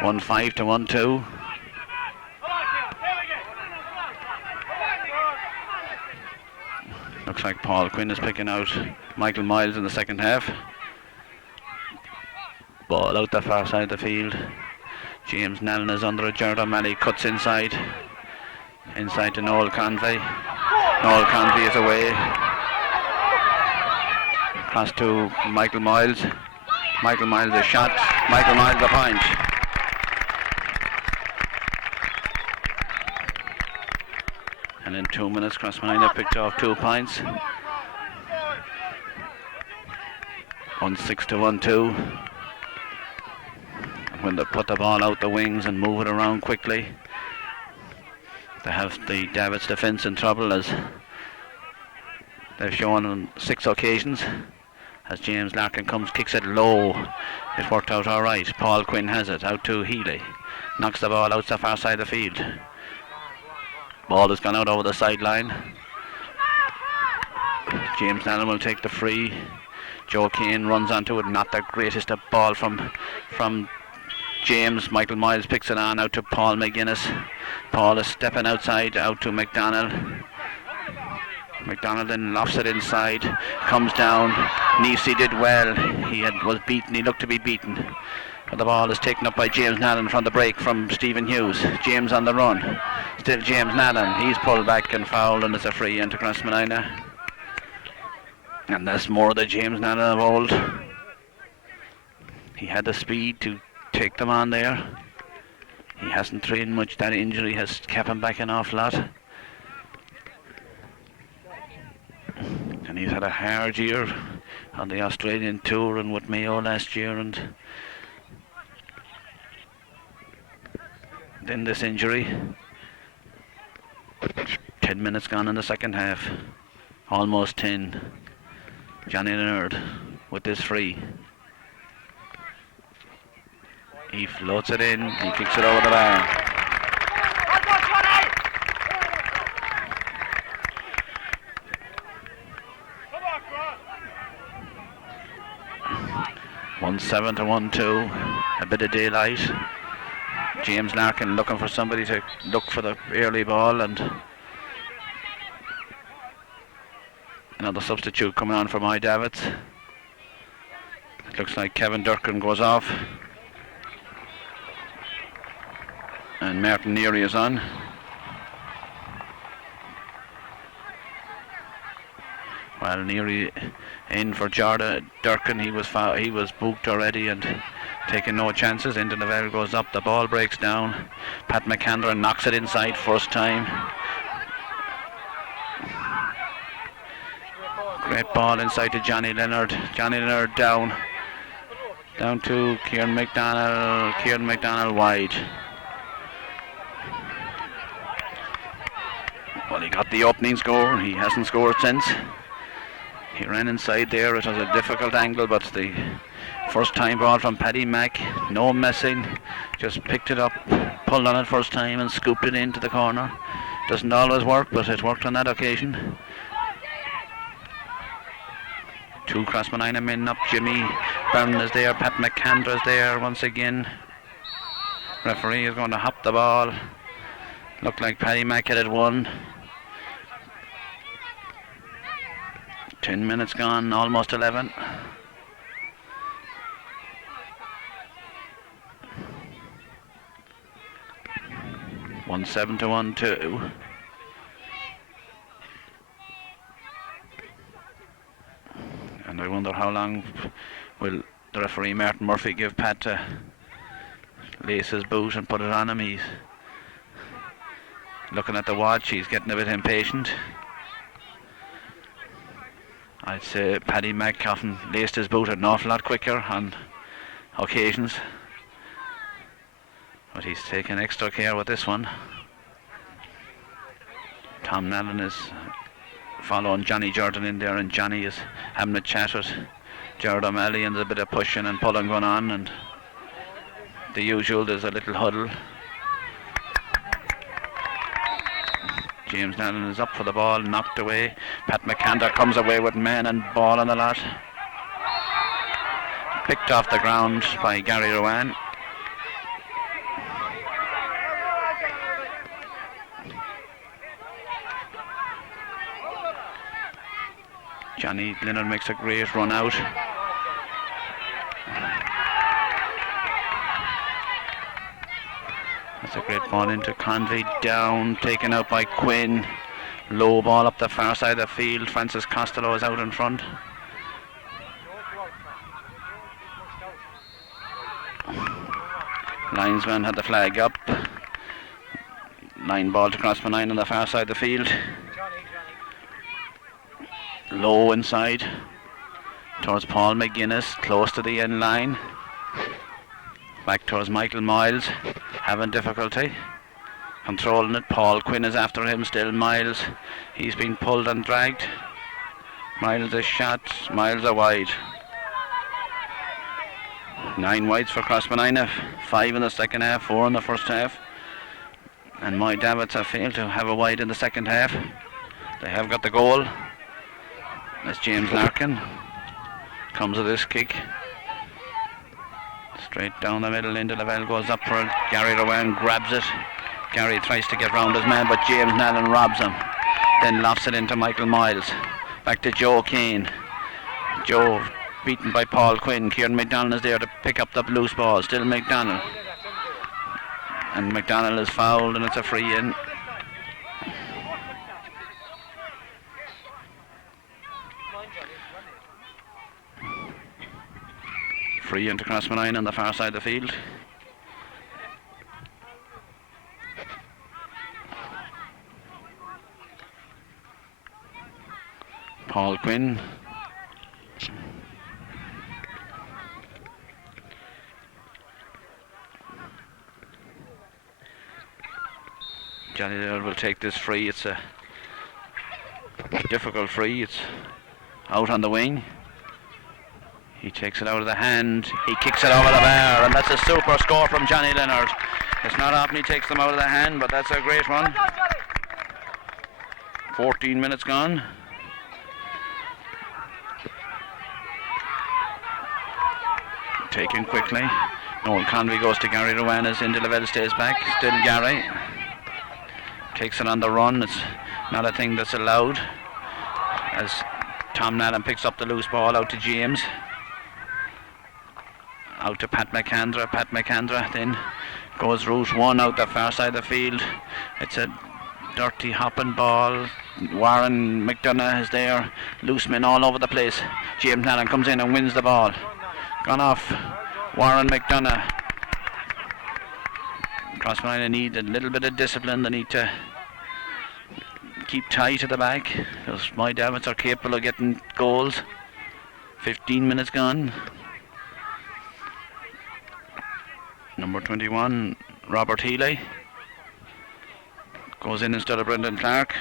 1-5 to 1-2. Looks like Paul Quinn is picking out Michael Miles in the second half. Ball out the far side of the field. James Nellen is under it. Gerard O'Malley cuts inside to Noel Convey. Noel Convey is away. Pass to Michael Miles. Michael Miles a shot. Michael Miles a point. And in 2 minutes, Crossmolina picked off 2 points. 1-6 to 1-2. When they put the ball out the wings and move it around quickly, they have the Davitts defence in trouble, as they've shown on 6 occasions. As James Larkin comes, kicks it low. It worked out all right. Paul Quinn has it out to Healy. Knocks the ball out the far side of the field. Ball has gone out over the sideline. James Nellen will take the free. Joe Kane runs onto it. Not the greatest of ball from James. Michael Miles picks it on out to Paul McGuinness. Paul is stepping outside out to McDonald. McDonald then lofts it inside. Comes down. Neefsey did well. Was beaten. He looked to be beaten. But the ball is taken up by James Nallen from the break from Stephen Hughes. James on the run. Still James Nallen. He's pulled back and fouled, and it's a free into Crossmolina. And that's more the James Nallen of old. He had the speed to take them on there. He hasn't trained much. That injury has kept him back an awful lot. And he's had a hard year on the Australian tour and with Mayo last year, and then this injury. 10 minutes gone in the second half. Almost 10. Johnny Leonard with this free. He floats it in. He kicks it over the bar. One 7 to 1-2. A bit of daylight. James Larkin looking for somebody to look for the early ball, and another substitute coming on for my Davitts. It looks like Kevin Durkin goes off, and Martin Neary is on. Well, Neary in for Jordan Durkin. He was booked already and taking no chances. Into the Vale goes up. The ball breaks down. Pat McAndrew knocks it inside first time. Great ball inside to Johnny Leonard. Johnny Leonard down to Kieran McDonald. Kieran McDonald wide. Well, he got the opening score. He hasn't scored since. He ran inside there. It was a difficult angle, but the first time ball from Paddy Mack, no messing, just picked it up, pulled on it first time and scooped it into the corner. Doesn't always work, but it worked on that occasion. 2 Crossmolina men up. Jimmy Byrne is there. Pat McAndrew is there once again. Referee is going to hop the ball. Looked like Paddy Mack had it won. 10 minutes gone, almost 11. One 7 to 1-2. And I wonder how long will the referee Martin Murphy give Pat to lace his boot and put it on him. He's looking at the watch. He's getting a bit impatient. I'd say Paddy Mack often laced his boot an awful lot quicker on occasions, but he's taking extra care with this one. Tom Nallen is following Johnny Jordan in there, and Johnny is having a chat with Gerard O'Malley, and there's a bit of pushing and pulling going on, and the usual, there's a little huddle. James Nallen is up for the ball, knocked away. Pat McAndrew comes away with men and ball on the lot. Picked off the ground by Gary Rowan. Johnny Leonard makes a great run out. That's a great ball into Convey, down, taken out by Quinn. Low ball up the far side of the field. Francis Costello is out in front. Linesman had the flag up. Line ball to Crossmolina on the far side of the field. Low inside towards Paul McGuinness, close to the end line. Back towards Michael Miles, having difficulty controlling it. Paul Quinn is after him still. Miles, he's been pulled and dragged. Miles is shot, Miles are wide. 9 wides for Crossmolina, 5 in the second half, 4 in the first half. And my Davitts have failed to have a wide in the second half. They have got the goal. That's James Larkin. Comes with this kick. Straight down the middle, into the bell, goes up for it. Gary Rowan grabs it. Gary tries to get round his man, but James Nallen robs him. Then lofts it into Michael Miles. Back to Joe Kane. Joe beaten by Paul Quinn. Kieran McDonald is there to pick up the loose ball. Still McDonald. And McDonald is fouled and it's a free in. Free into Crossmolina on the far side of the field. Paul Quinn. Johnny Dillard will take this free. It's a difficult free. It's out on the wing. He takes it out of the hand. He kicks it over the bar, and that's a super score from Johnny Leonard. It's not often he takes them out of the hand, but that's a great one. 14 minutes gone. Taken quickly. Noel Convey goes to Gary Rowan as Indileville stays back. Still Gary. Takes it on the run. It's not a thing that's allowed. As Tom Nallen picks up the loose ball out to James. Out to Pat McAndra. Pat McAndra then goes route one out the far side of the field. It's a dirty hopping ball. Warren McDonough is there. Loose men all over the place. James Nallen comes in and wins the ball. Gone off. Warren McDonough. Crossmolina need a little bit of discipline. They need to keep tight at the back because my Davitts are capable of getting goals. 15 minutes gone. Number 21, Robert Healy, goes in instead of Brendan Clark.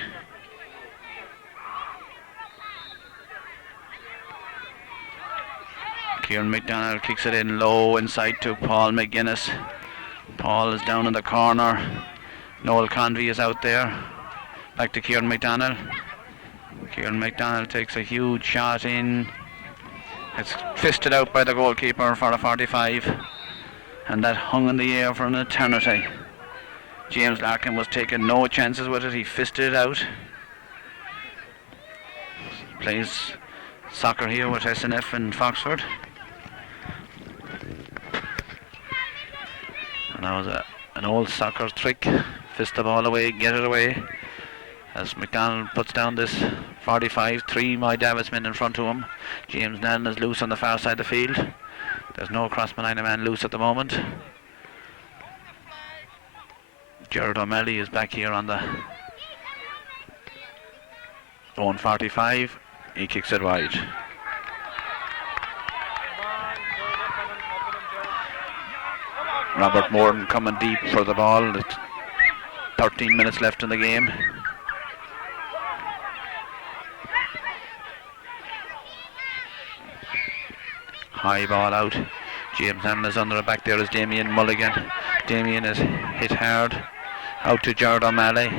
Kieran McDonald kicks it in low inside to Paul McGuinness. Paul is down in the corner. Noel Convey is out there. Back to Kieran McDonald. Kieran McDonald takes a huge shot in. It's fisted out by the goalkeeper for a 45. And that hung in the air for an eternity. James Larkin was taking no chances with it. He fisted it out. Plays soccer here with SNF in Foxford. And that was an old soccer trick. Fist the ball away, get it away. As McDonald puts down this 45, 3 my Davitts men in front of him. James Nallen is loose on the far side of the field. There's no Crossmolina man loose at the moment. Gerard O'Malley is back here on the own 45. He kicks it wide. Robert Morton coming deep for the ball. 13 minutes left in the game. High ball out. James Allen is under it. Back there is Damien Mulligan. Damien is hit hard. Out to Gerard O'Malley.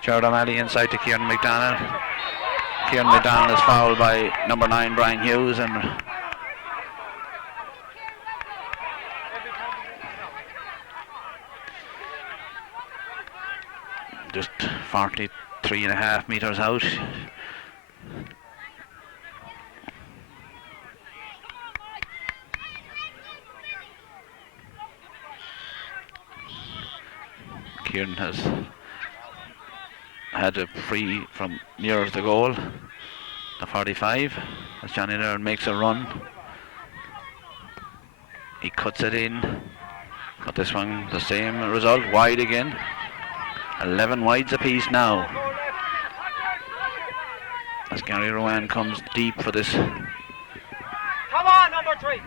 Gerard O'Malley inside to Kieran McDonald. Kieran McDonald is fouled by number 9 Brian Hughes, and just 43.5 metres out. Kieran has had a free from near the goal, the 45, as Johnny Nairn makes a run. He cuts it in, but this one the same result, wide again. 11 wides apiece now, as Gary Rowan comes deep for this. Come on, number 3.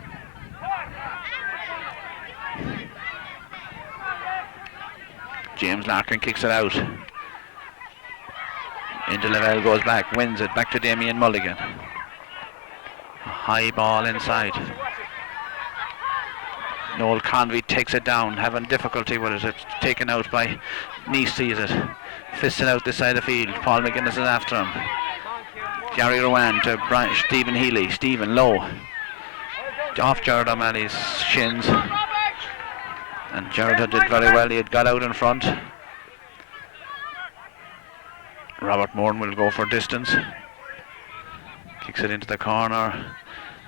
James Larkin kicks it out. Into Lavelle, goes back, wins it, back to Damien Mulligan. A high ball inside. Noel Convey takes it down, having difficulty with it. It's taken out by Nice, sees it. Fists it out this side of the field. Paul McGuinness is after him. Gary Rowan to Stephen Healy. Stephen low. Off Jared O'Malley's shins. And Jared did very well. He had got out in front. Robert Moran will go for distance. Kicks it into the corner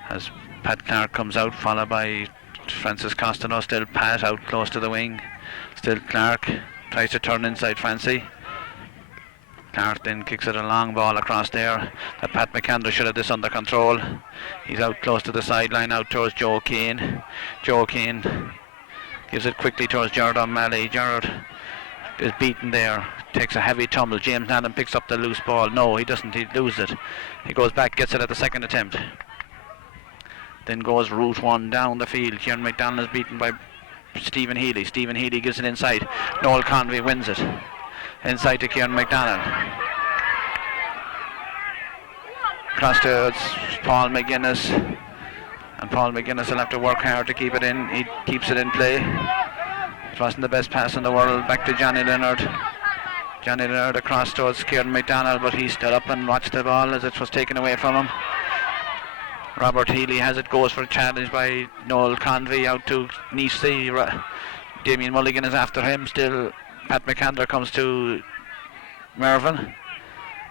as Pat Clark comes out, followed by Francis Costello. Still Pat out close to the wing. Still Clark tries to turn inside Francie. Clark then kicks it a long ball across there. That Pat McAndrew should have this under control. He's out close to the sideline, out towards Joe Keane. Joe Keane gives it quickly towards Jared O'Malley. Jared is beaten there, takes a heavy tumble. James Allen picks up the loose ball. No, he doesn't, he loses it. He goes back, gets it at the second attempt. Then goes route 1 down the field. Kieran McDonald is beaten by Stephen Healy. Stephen Healy gives it inside. Noel Convey wins it. Inside to Kieran McDonald. Cross to Paul McGuinness. And Paul McGuinness will have to work hard to keep it in. He keeps it in play. It wasn't the best pass in the world. Back to Johnny Leonard. Johnny Leonard across towards Kieran McDonald, but he stood up and watched the ball as it was taken away from him. Robert Healy has it, goes for a challenge by Noel Convey out to Nice. Damien Mulligan is after him. Still Pat McAndrew comes to Mervyn.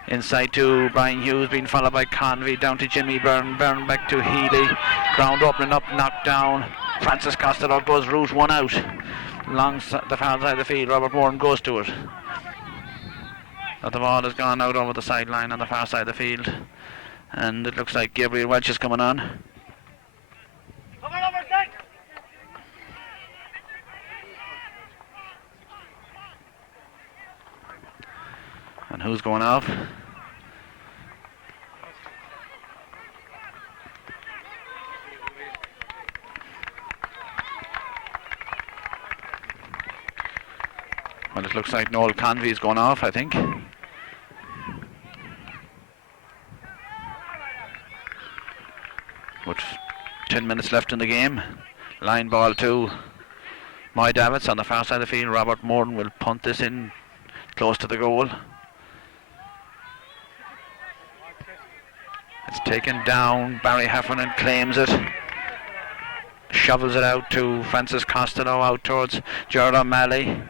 Inside to Brian Hughes, being followed by Convey, down to Jimmy Byrne. Byrne back to Healy. Ground opening up, knocked down. Francis Costello goes route 1 out. Along the far side of the field, Robert Moran goes to it. But the ball has gone out over the sideline on the far side of the field. And it looks like Gabriel Welch is coming on. And who's going off? Well, it looks like Noel Convey is going off, I think. With 10 minutes left in the game. Line ball to Moy Davitts on the far side of the field. Robert Moran will punt this in close to the goal. It's taken down. Barry Heffernan claims it. Shovels it out to Francis Costello, out towards Jared O'Malley.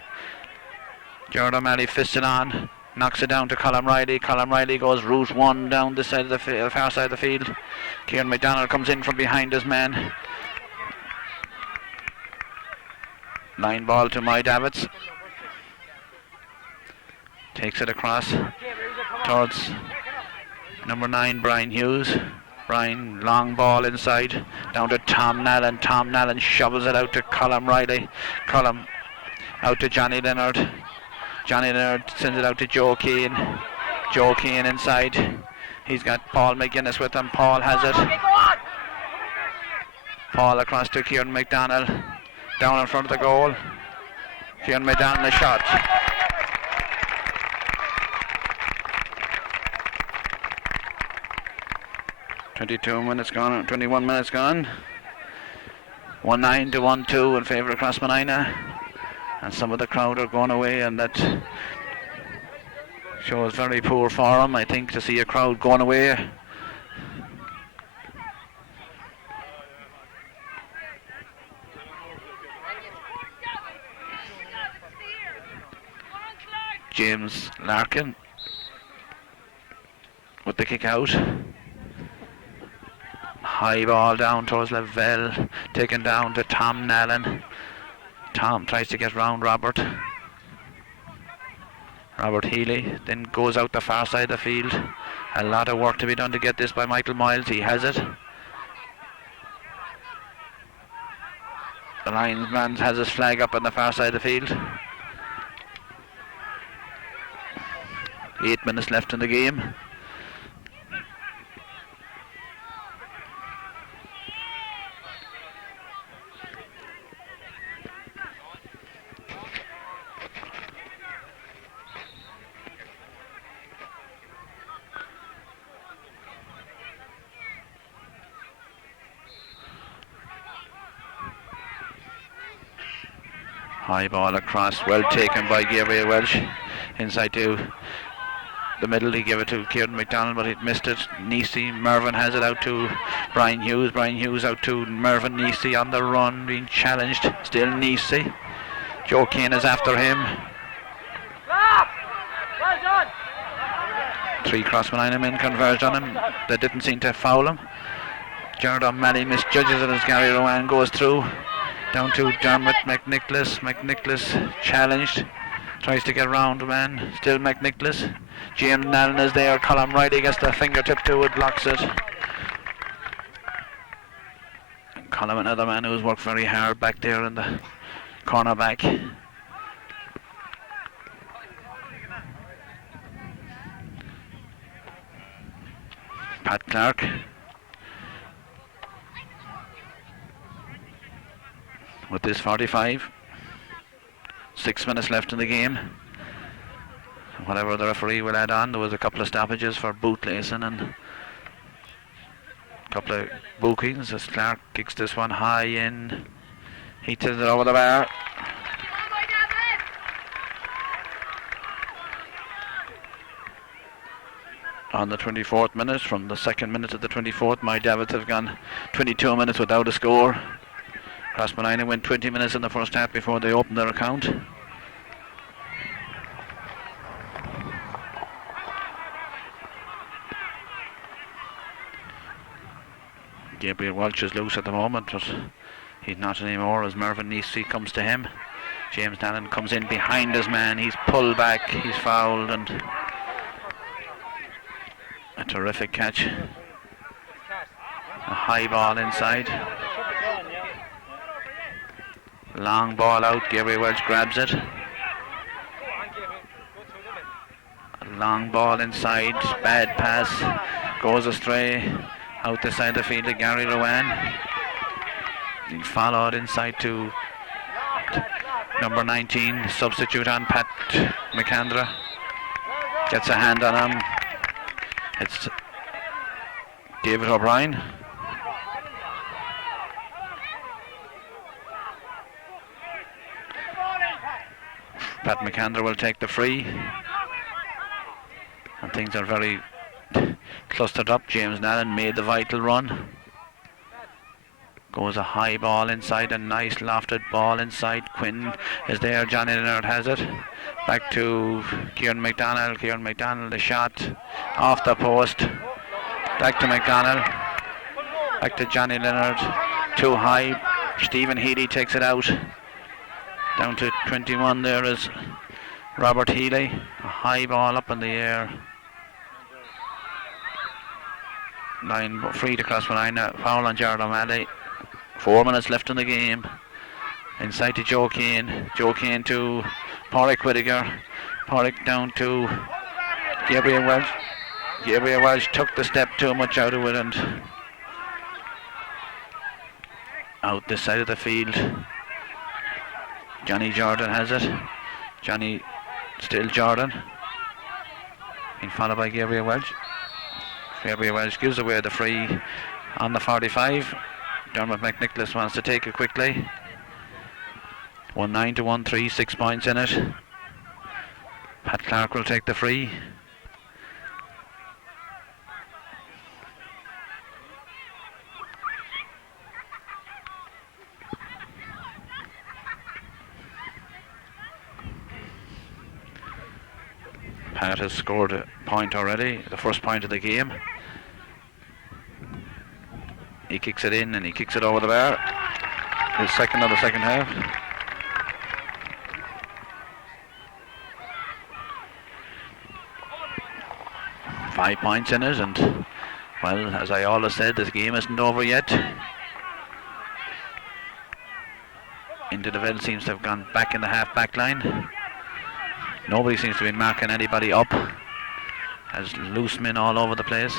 Jared O'Malley fists it on. Knocks it down to Colin Riley. Colin Riley goes route 1 down this side of the far side of the field. Kieran McDonald comes in from behind his man. Line ball to Moy Davitts. Takes it across towards number 9, Brian Hughes. Brian, long ball inside, down to Tom Nallen. Tom Nallen shovels it out to Colin Riley. Colin out to Johnny Leonard. Johnny Leonard sends it out to Joe Keane. Joe Keane inside. He's got Paul McGuinness with him. Paul has it. Paul across to Kieran McDonald. Down in front of the goal. Kieran McDonald, a shot. .22 minutes gone, 21 minutes gone. 1-9 to 1-2 in favour of Crossmolina. And some of the crowd are going away, and that shows very poor form, I think, to see a crowd going away. James Larkin with the kick out. High ball down towards Lavelle, taken down to Tom Nallen. Tom tries to get round Robert. Robert Healy then goes out the far side of the field. A lot of work to be done to get this by Michael Miles. He has it. The linesman has his flag up on the far side of the field. 8 minutes left in the game. High ball across, well taken by Gabriel Welsh. Inside to the middle, he gave it to Kieran McDonald, but he missed it. Neesey, Mervyn has it out to Brian Hughes. Brian Hughes out to Mervyn. Neesey on the run, being challenged. Still Neesey. Joe Kane is after him. Well done. 3 Crossmolina men converged on him. They didn't seem to foul him. Jared O'Malley misjudges it as Gary Rowan goes through. Down to Dermot McNicholas. McNicholas challenged. Tries to get round the man. Still McNicholas. James Nallen is there. Colin Riley gets the fingertip to it. Blocks it. And Colin, another man who's worked very hard back there in the corner back. Pat Clark. With this 45. 6 minutes left in the game. Whatever the referee will add on, there was a couple of stoppages for bootlaces and a couple of bookings as Clark kicks this one high in. He tilts it over the bar. On the 24th minute, from the 2nd minute to the 24th, my Davitts have gone 22 minutes without a score. Crossmolina went 20 minutes in the first half before they opened their account. Gabriel Welch is loose at the moment, but he's not anymore as Mervyn Neesey comes to him. James Nallen comes in behind his man. He's pulled back, he's fouled, and a terrific catch. A high ball inside. Long ball out, Gabriel Welch grabs it. A long ball inside, bad pass, goes astray, out the side of the field to Gary Rowan. He followed inside to number 19, substitute on Pat McAndra. Gets a hand on him. It's David O'Brien. Pat McAndra will take the free. And things are very clustered up. James Nallen made the vital run. Goes a high ball inside, a nice lofted ball inside. Quinn is there, Johnny Leonard has it. Back to Kieran McDonald. Kieran McDonald, a shot off the post. Back to McDonald. Back to Johnny Leonard. Too high. Stephen Healy takes it out. Down to 21 there is Robert Healy. A high ball up in the air. Line free to Crossmolina. Foul on Jared O'Malley. 4 minutes left in the game. Inside to Joe Kane. Joe Kane to Porrick Whittaker. Porrick down to Gabriel Welch. Gabriel Welch took the step too much out of it and out this side of the field. Johnny Jordan has it. Johnny still Jordan. Being followed by Gabriel Welch. Gabriel Welch gives away the free on the 45. Dermot McNicholas wants to take it quickly. 1-9 to 1-3, 6 points in it. Pat Clark will take the free. Pat has scored a point already, the first point of the game. He kicks it in and he kicks it over the bar. His second of the second half. 5 points in it, and well, as I always said, this game isn't over yet. Deelrovers seems to have gone back in the half-back line. Nobody seems to be marking anybody up. Has loose men all over the place.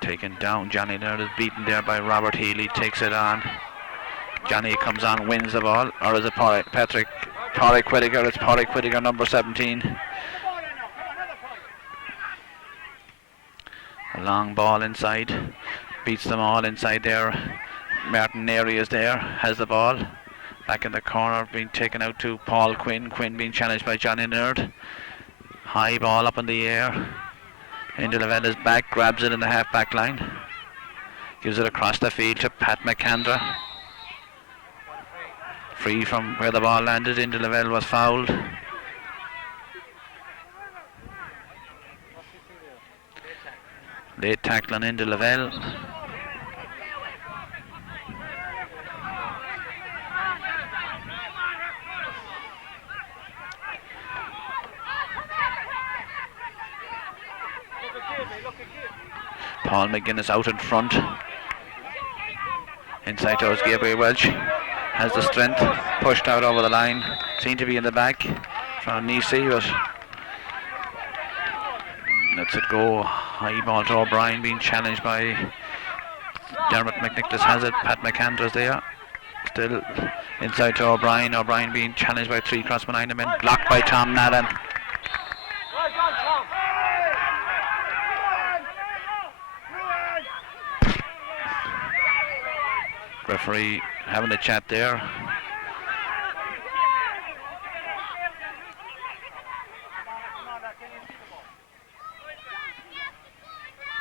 Taken down, Johnny there is beaten there by Robert Healy, takes it on. Johnny comes on, wins the ball, or is it Pádraig Whittaker? It's Pádraig Whittaker, number 17. A long ball inside, beats them all inside there. Martin Neary is there, has the ball. Back in the corner, being taken out to Paul Quinn. Quinn being challenged by Johnny Nerd. High ball up in the air. Deelrovers is back, grabs it in the half-back line. Gives it across the field to Pat McAndra. Free from where the ball landed. Deelrovers was fouled. Late tackle on Deelrovers. Paul McGuinness out in front. Inside towards Gabriel Welch. Has the strength. Pushed out over the line. Seemed to be in the back from Nisi, but lets it go. High ball to O'Brien, being challenged by Dermot McNicholas. Has it. Pat McAndrews there. Still inside to O'Brien. O'Brien being challenged by 3 Crossmolina men. Blocked by Tom Nallen. Referee having a chat there.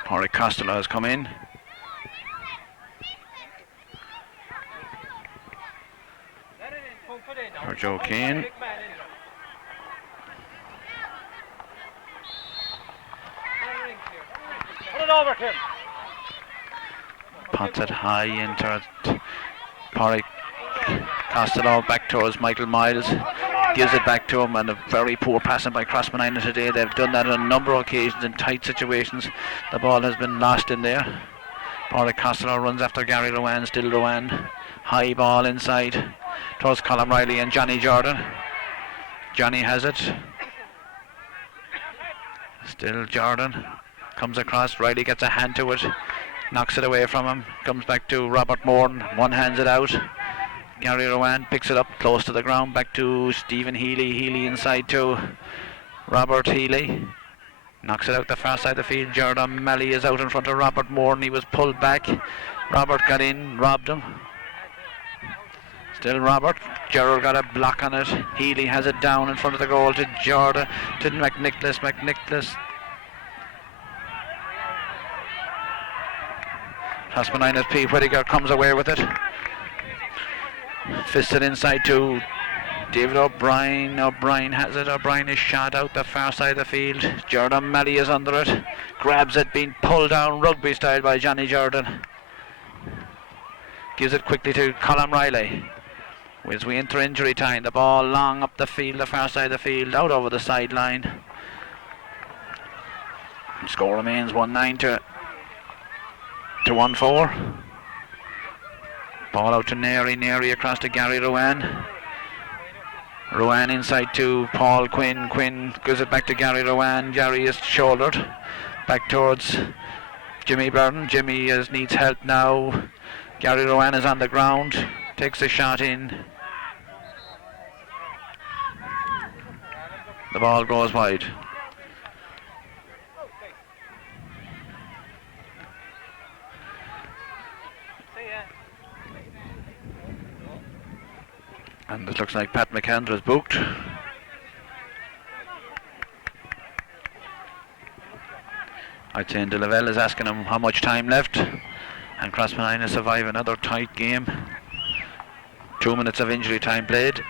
Pádraig Costello has come in. For Joe Kane. Put it over to him. Pots it high into Pádraig Costello, back towards Michael Miles. Gives it back to him, and a very poor passing by Crossmolina today. They've done that on a number of occasions in tight situations. The ball has been lost in there. Pádraig Costello runs after Gary Rowan, still Rowan. High ball inside towards Colin Riley and Johnny Jordan. Johnny has it. Still Jordan. Comes across, Riley gets a hand to it. Knocks it away from him. Comes back to Robert Morton. One hands it out. Gary Rowan picks it up close to the ground. Back to Stephen Healy. Healy inside to Robert Healy. Knocks it out the far side of the field. Jordan Malley is out in front of Robert Morton. He was pulled back. Robert got in, robbed him. Still Robert. Gerald got a block on it. Healy has it down in front of the goal to Jordan, to McNicholas. McNicholas. Crossmolina's P. Whittaker comes away with it. Fisted inside to David O'Brien. O'Brien has it. O'Brien is shot out the far side of the field. Jordan Malley is under it. Grabs it, being pulled down rugby style by Johnny Jordan. Gives it quickly to Colin Riley. As we enter injury time, the ball long up the field, the far side of the field, out over the sideline. The score remains 1-9 to 1-4. Ball out to Neary. Neary across to Gary Rowan. Rowan inside to Paul Quinn. Quinn gives it back to Gary Rowan. Gary is shouldered. Back towards Jimmy Burton. Jimmy needs help now. Gary Rowan is on the ground. Takes a shot in. The ball goes wide. And it looks like Pat McAndrews is booked. I'd say Deelrovers is asking him how much time left. And Crossmolina survive another tight game. 2 minutes of injury time played.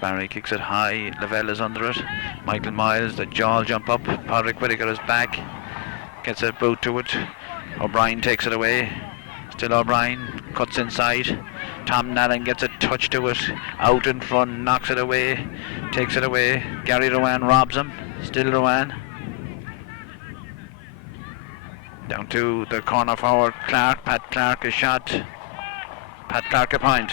Barry kicks it high, Lavelle is under it. Michael Miles, the jaw jump up. Patrick Whittaker is back, gets a boot to it. O'Brien takes it away. Still O'Brien, cuts inside. Tom Nallen gets a touch to it. Out in front, knocks it away, takes it away. Gary Rowan robs him. Still Rowan. Down to the corner forward, Clark. Pat Clark is shot. Pat Clark a point.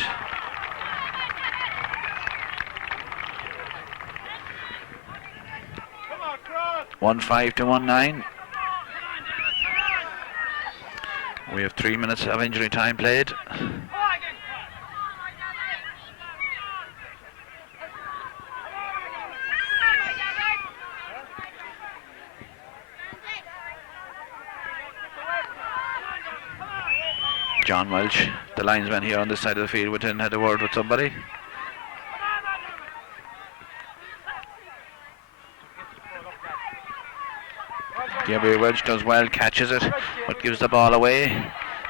Come on, Cross. 1-5 to 1-9. We have 3 minutes of injury time played. John Welch, the linesman here on this side of the field, within, had a word with somebody. Gabriel Welch does well, catches it, but gives the ball away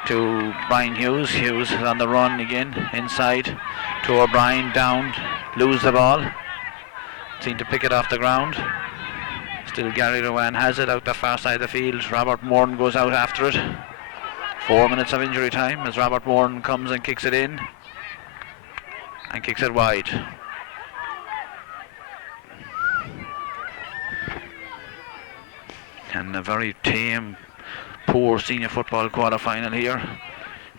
to Brian Hughes. Hughes is on the run again, inside to O'Brien, down, lose the ball. Seem to pick it off the ground. Still Gary Rowan has it out the far side of the field. Robert Moran goes out after it. 4 minutes of injury time as Robert Moran comes and kicks it in. And kicks it wide. And a very tame, poor senior football quarter-final here.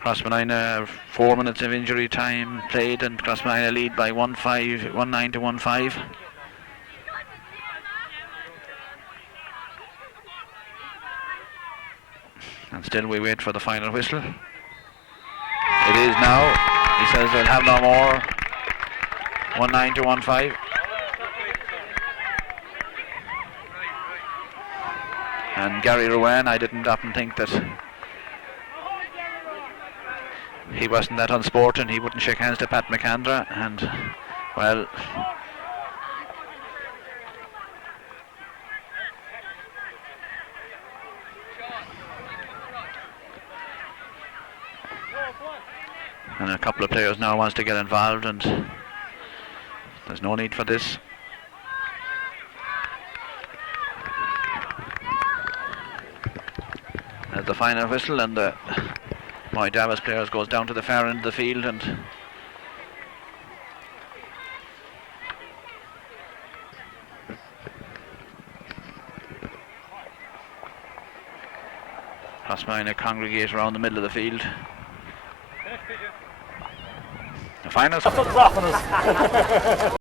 Crossmolina, 4 minutes of injury time played, and Crossmolina lead by 1-9 to 1-5. And still we wait for the final whistle. It is now. He says they'll have no more. 1-9 to 1-5. And Gary Rowan, I didn't often think that he wasn't that unsporting. He wouldn't shake hands to Pat McAndra, and well, and a couple of players now wants to get involved, and there's no need for this. At the final whistle, and the my Davitts players goes down to the far end of the field, and Crossmolina congregate around the middle of the field. The final.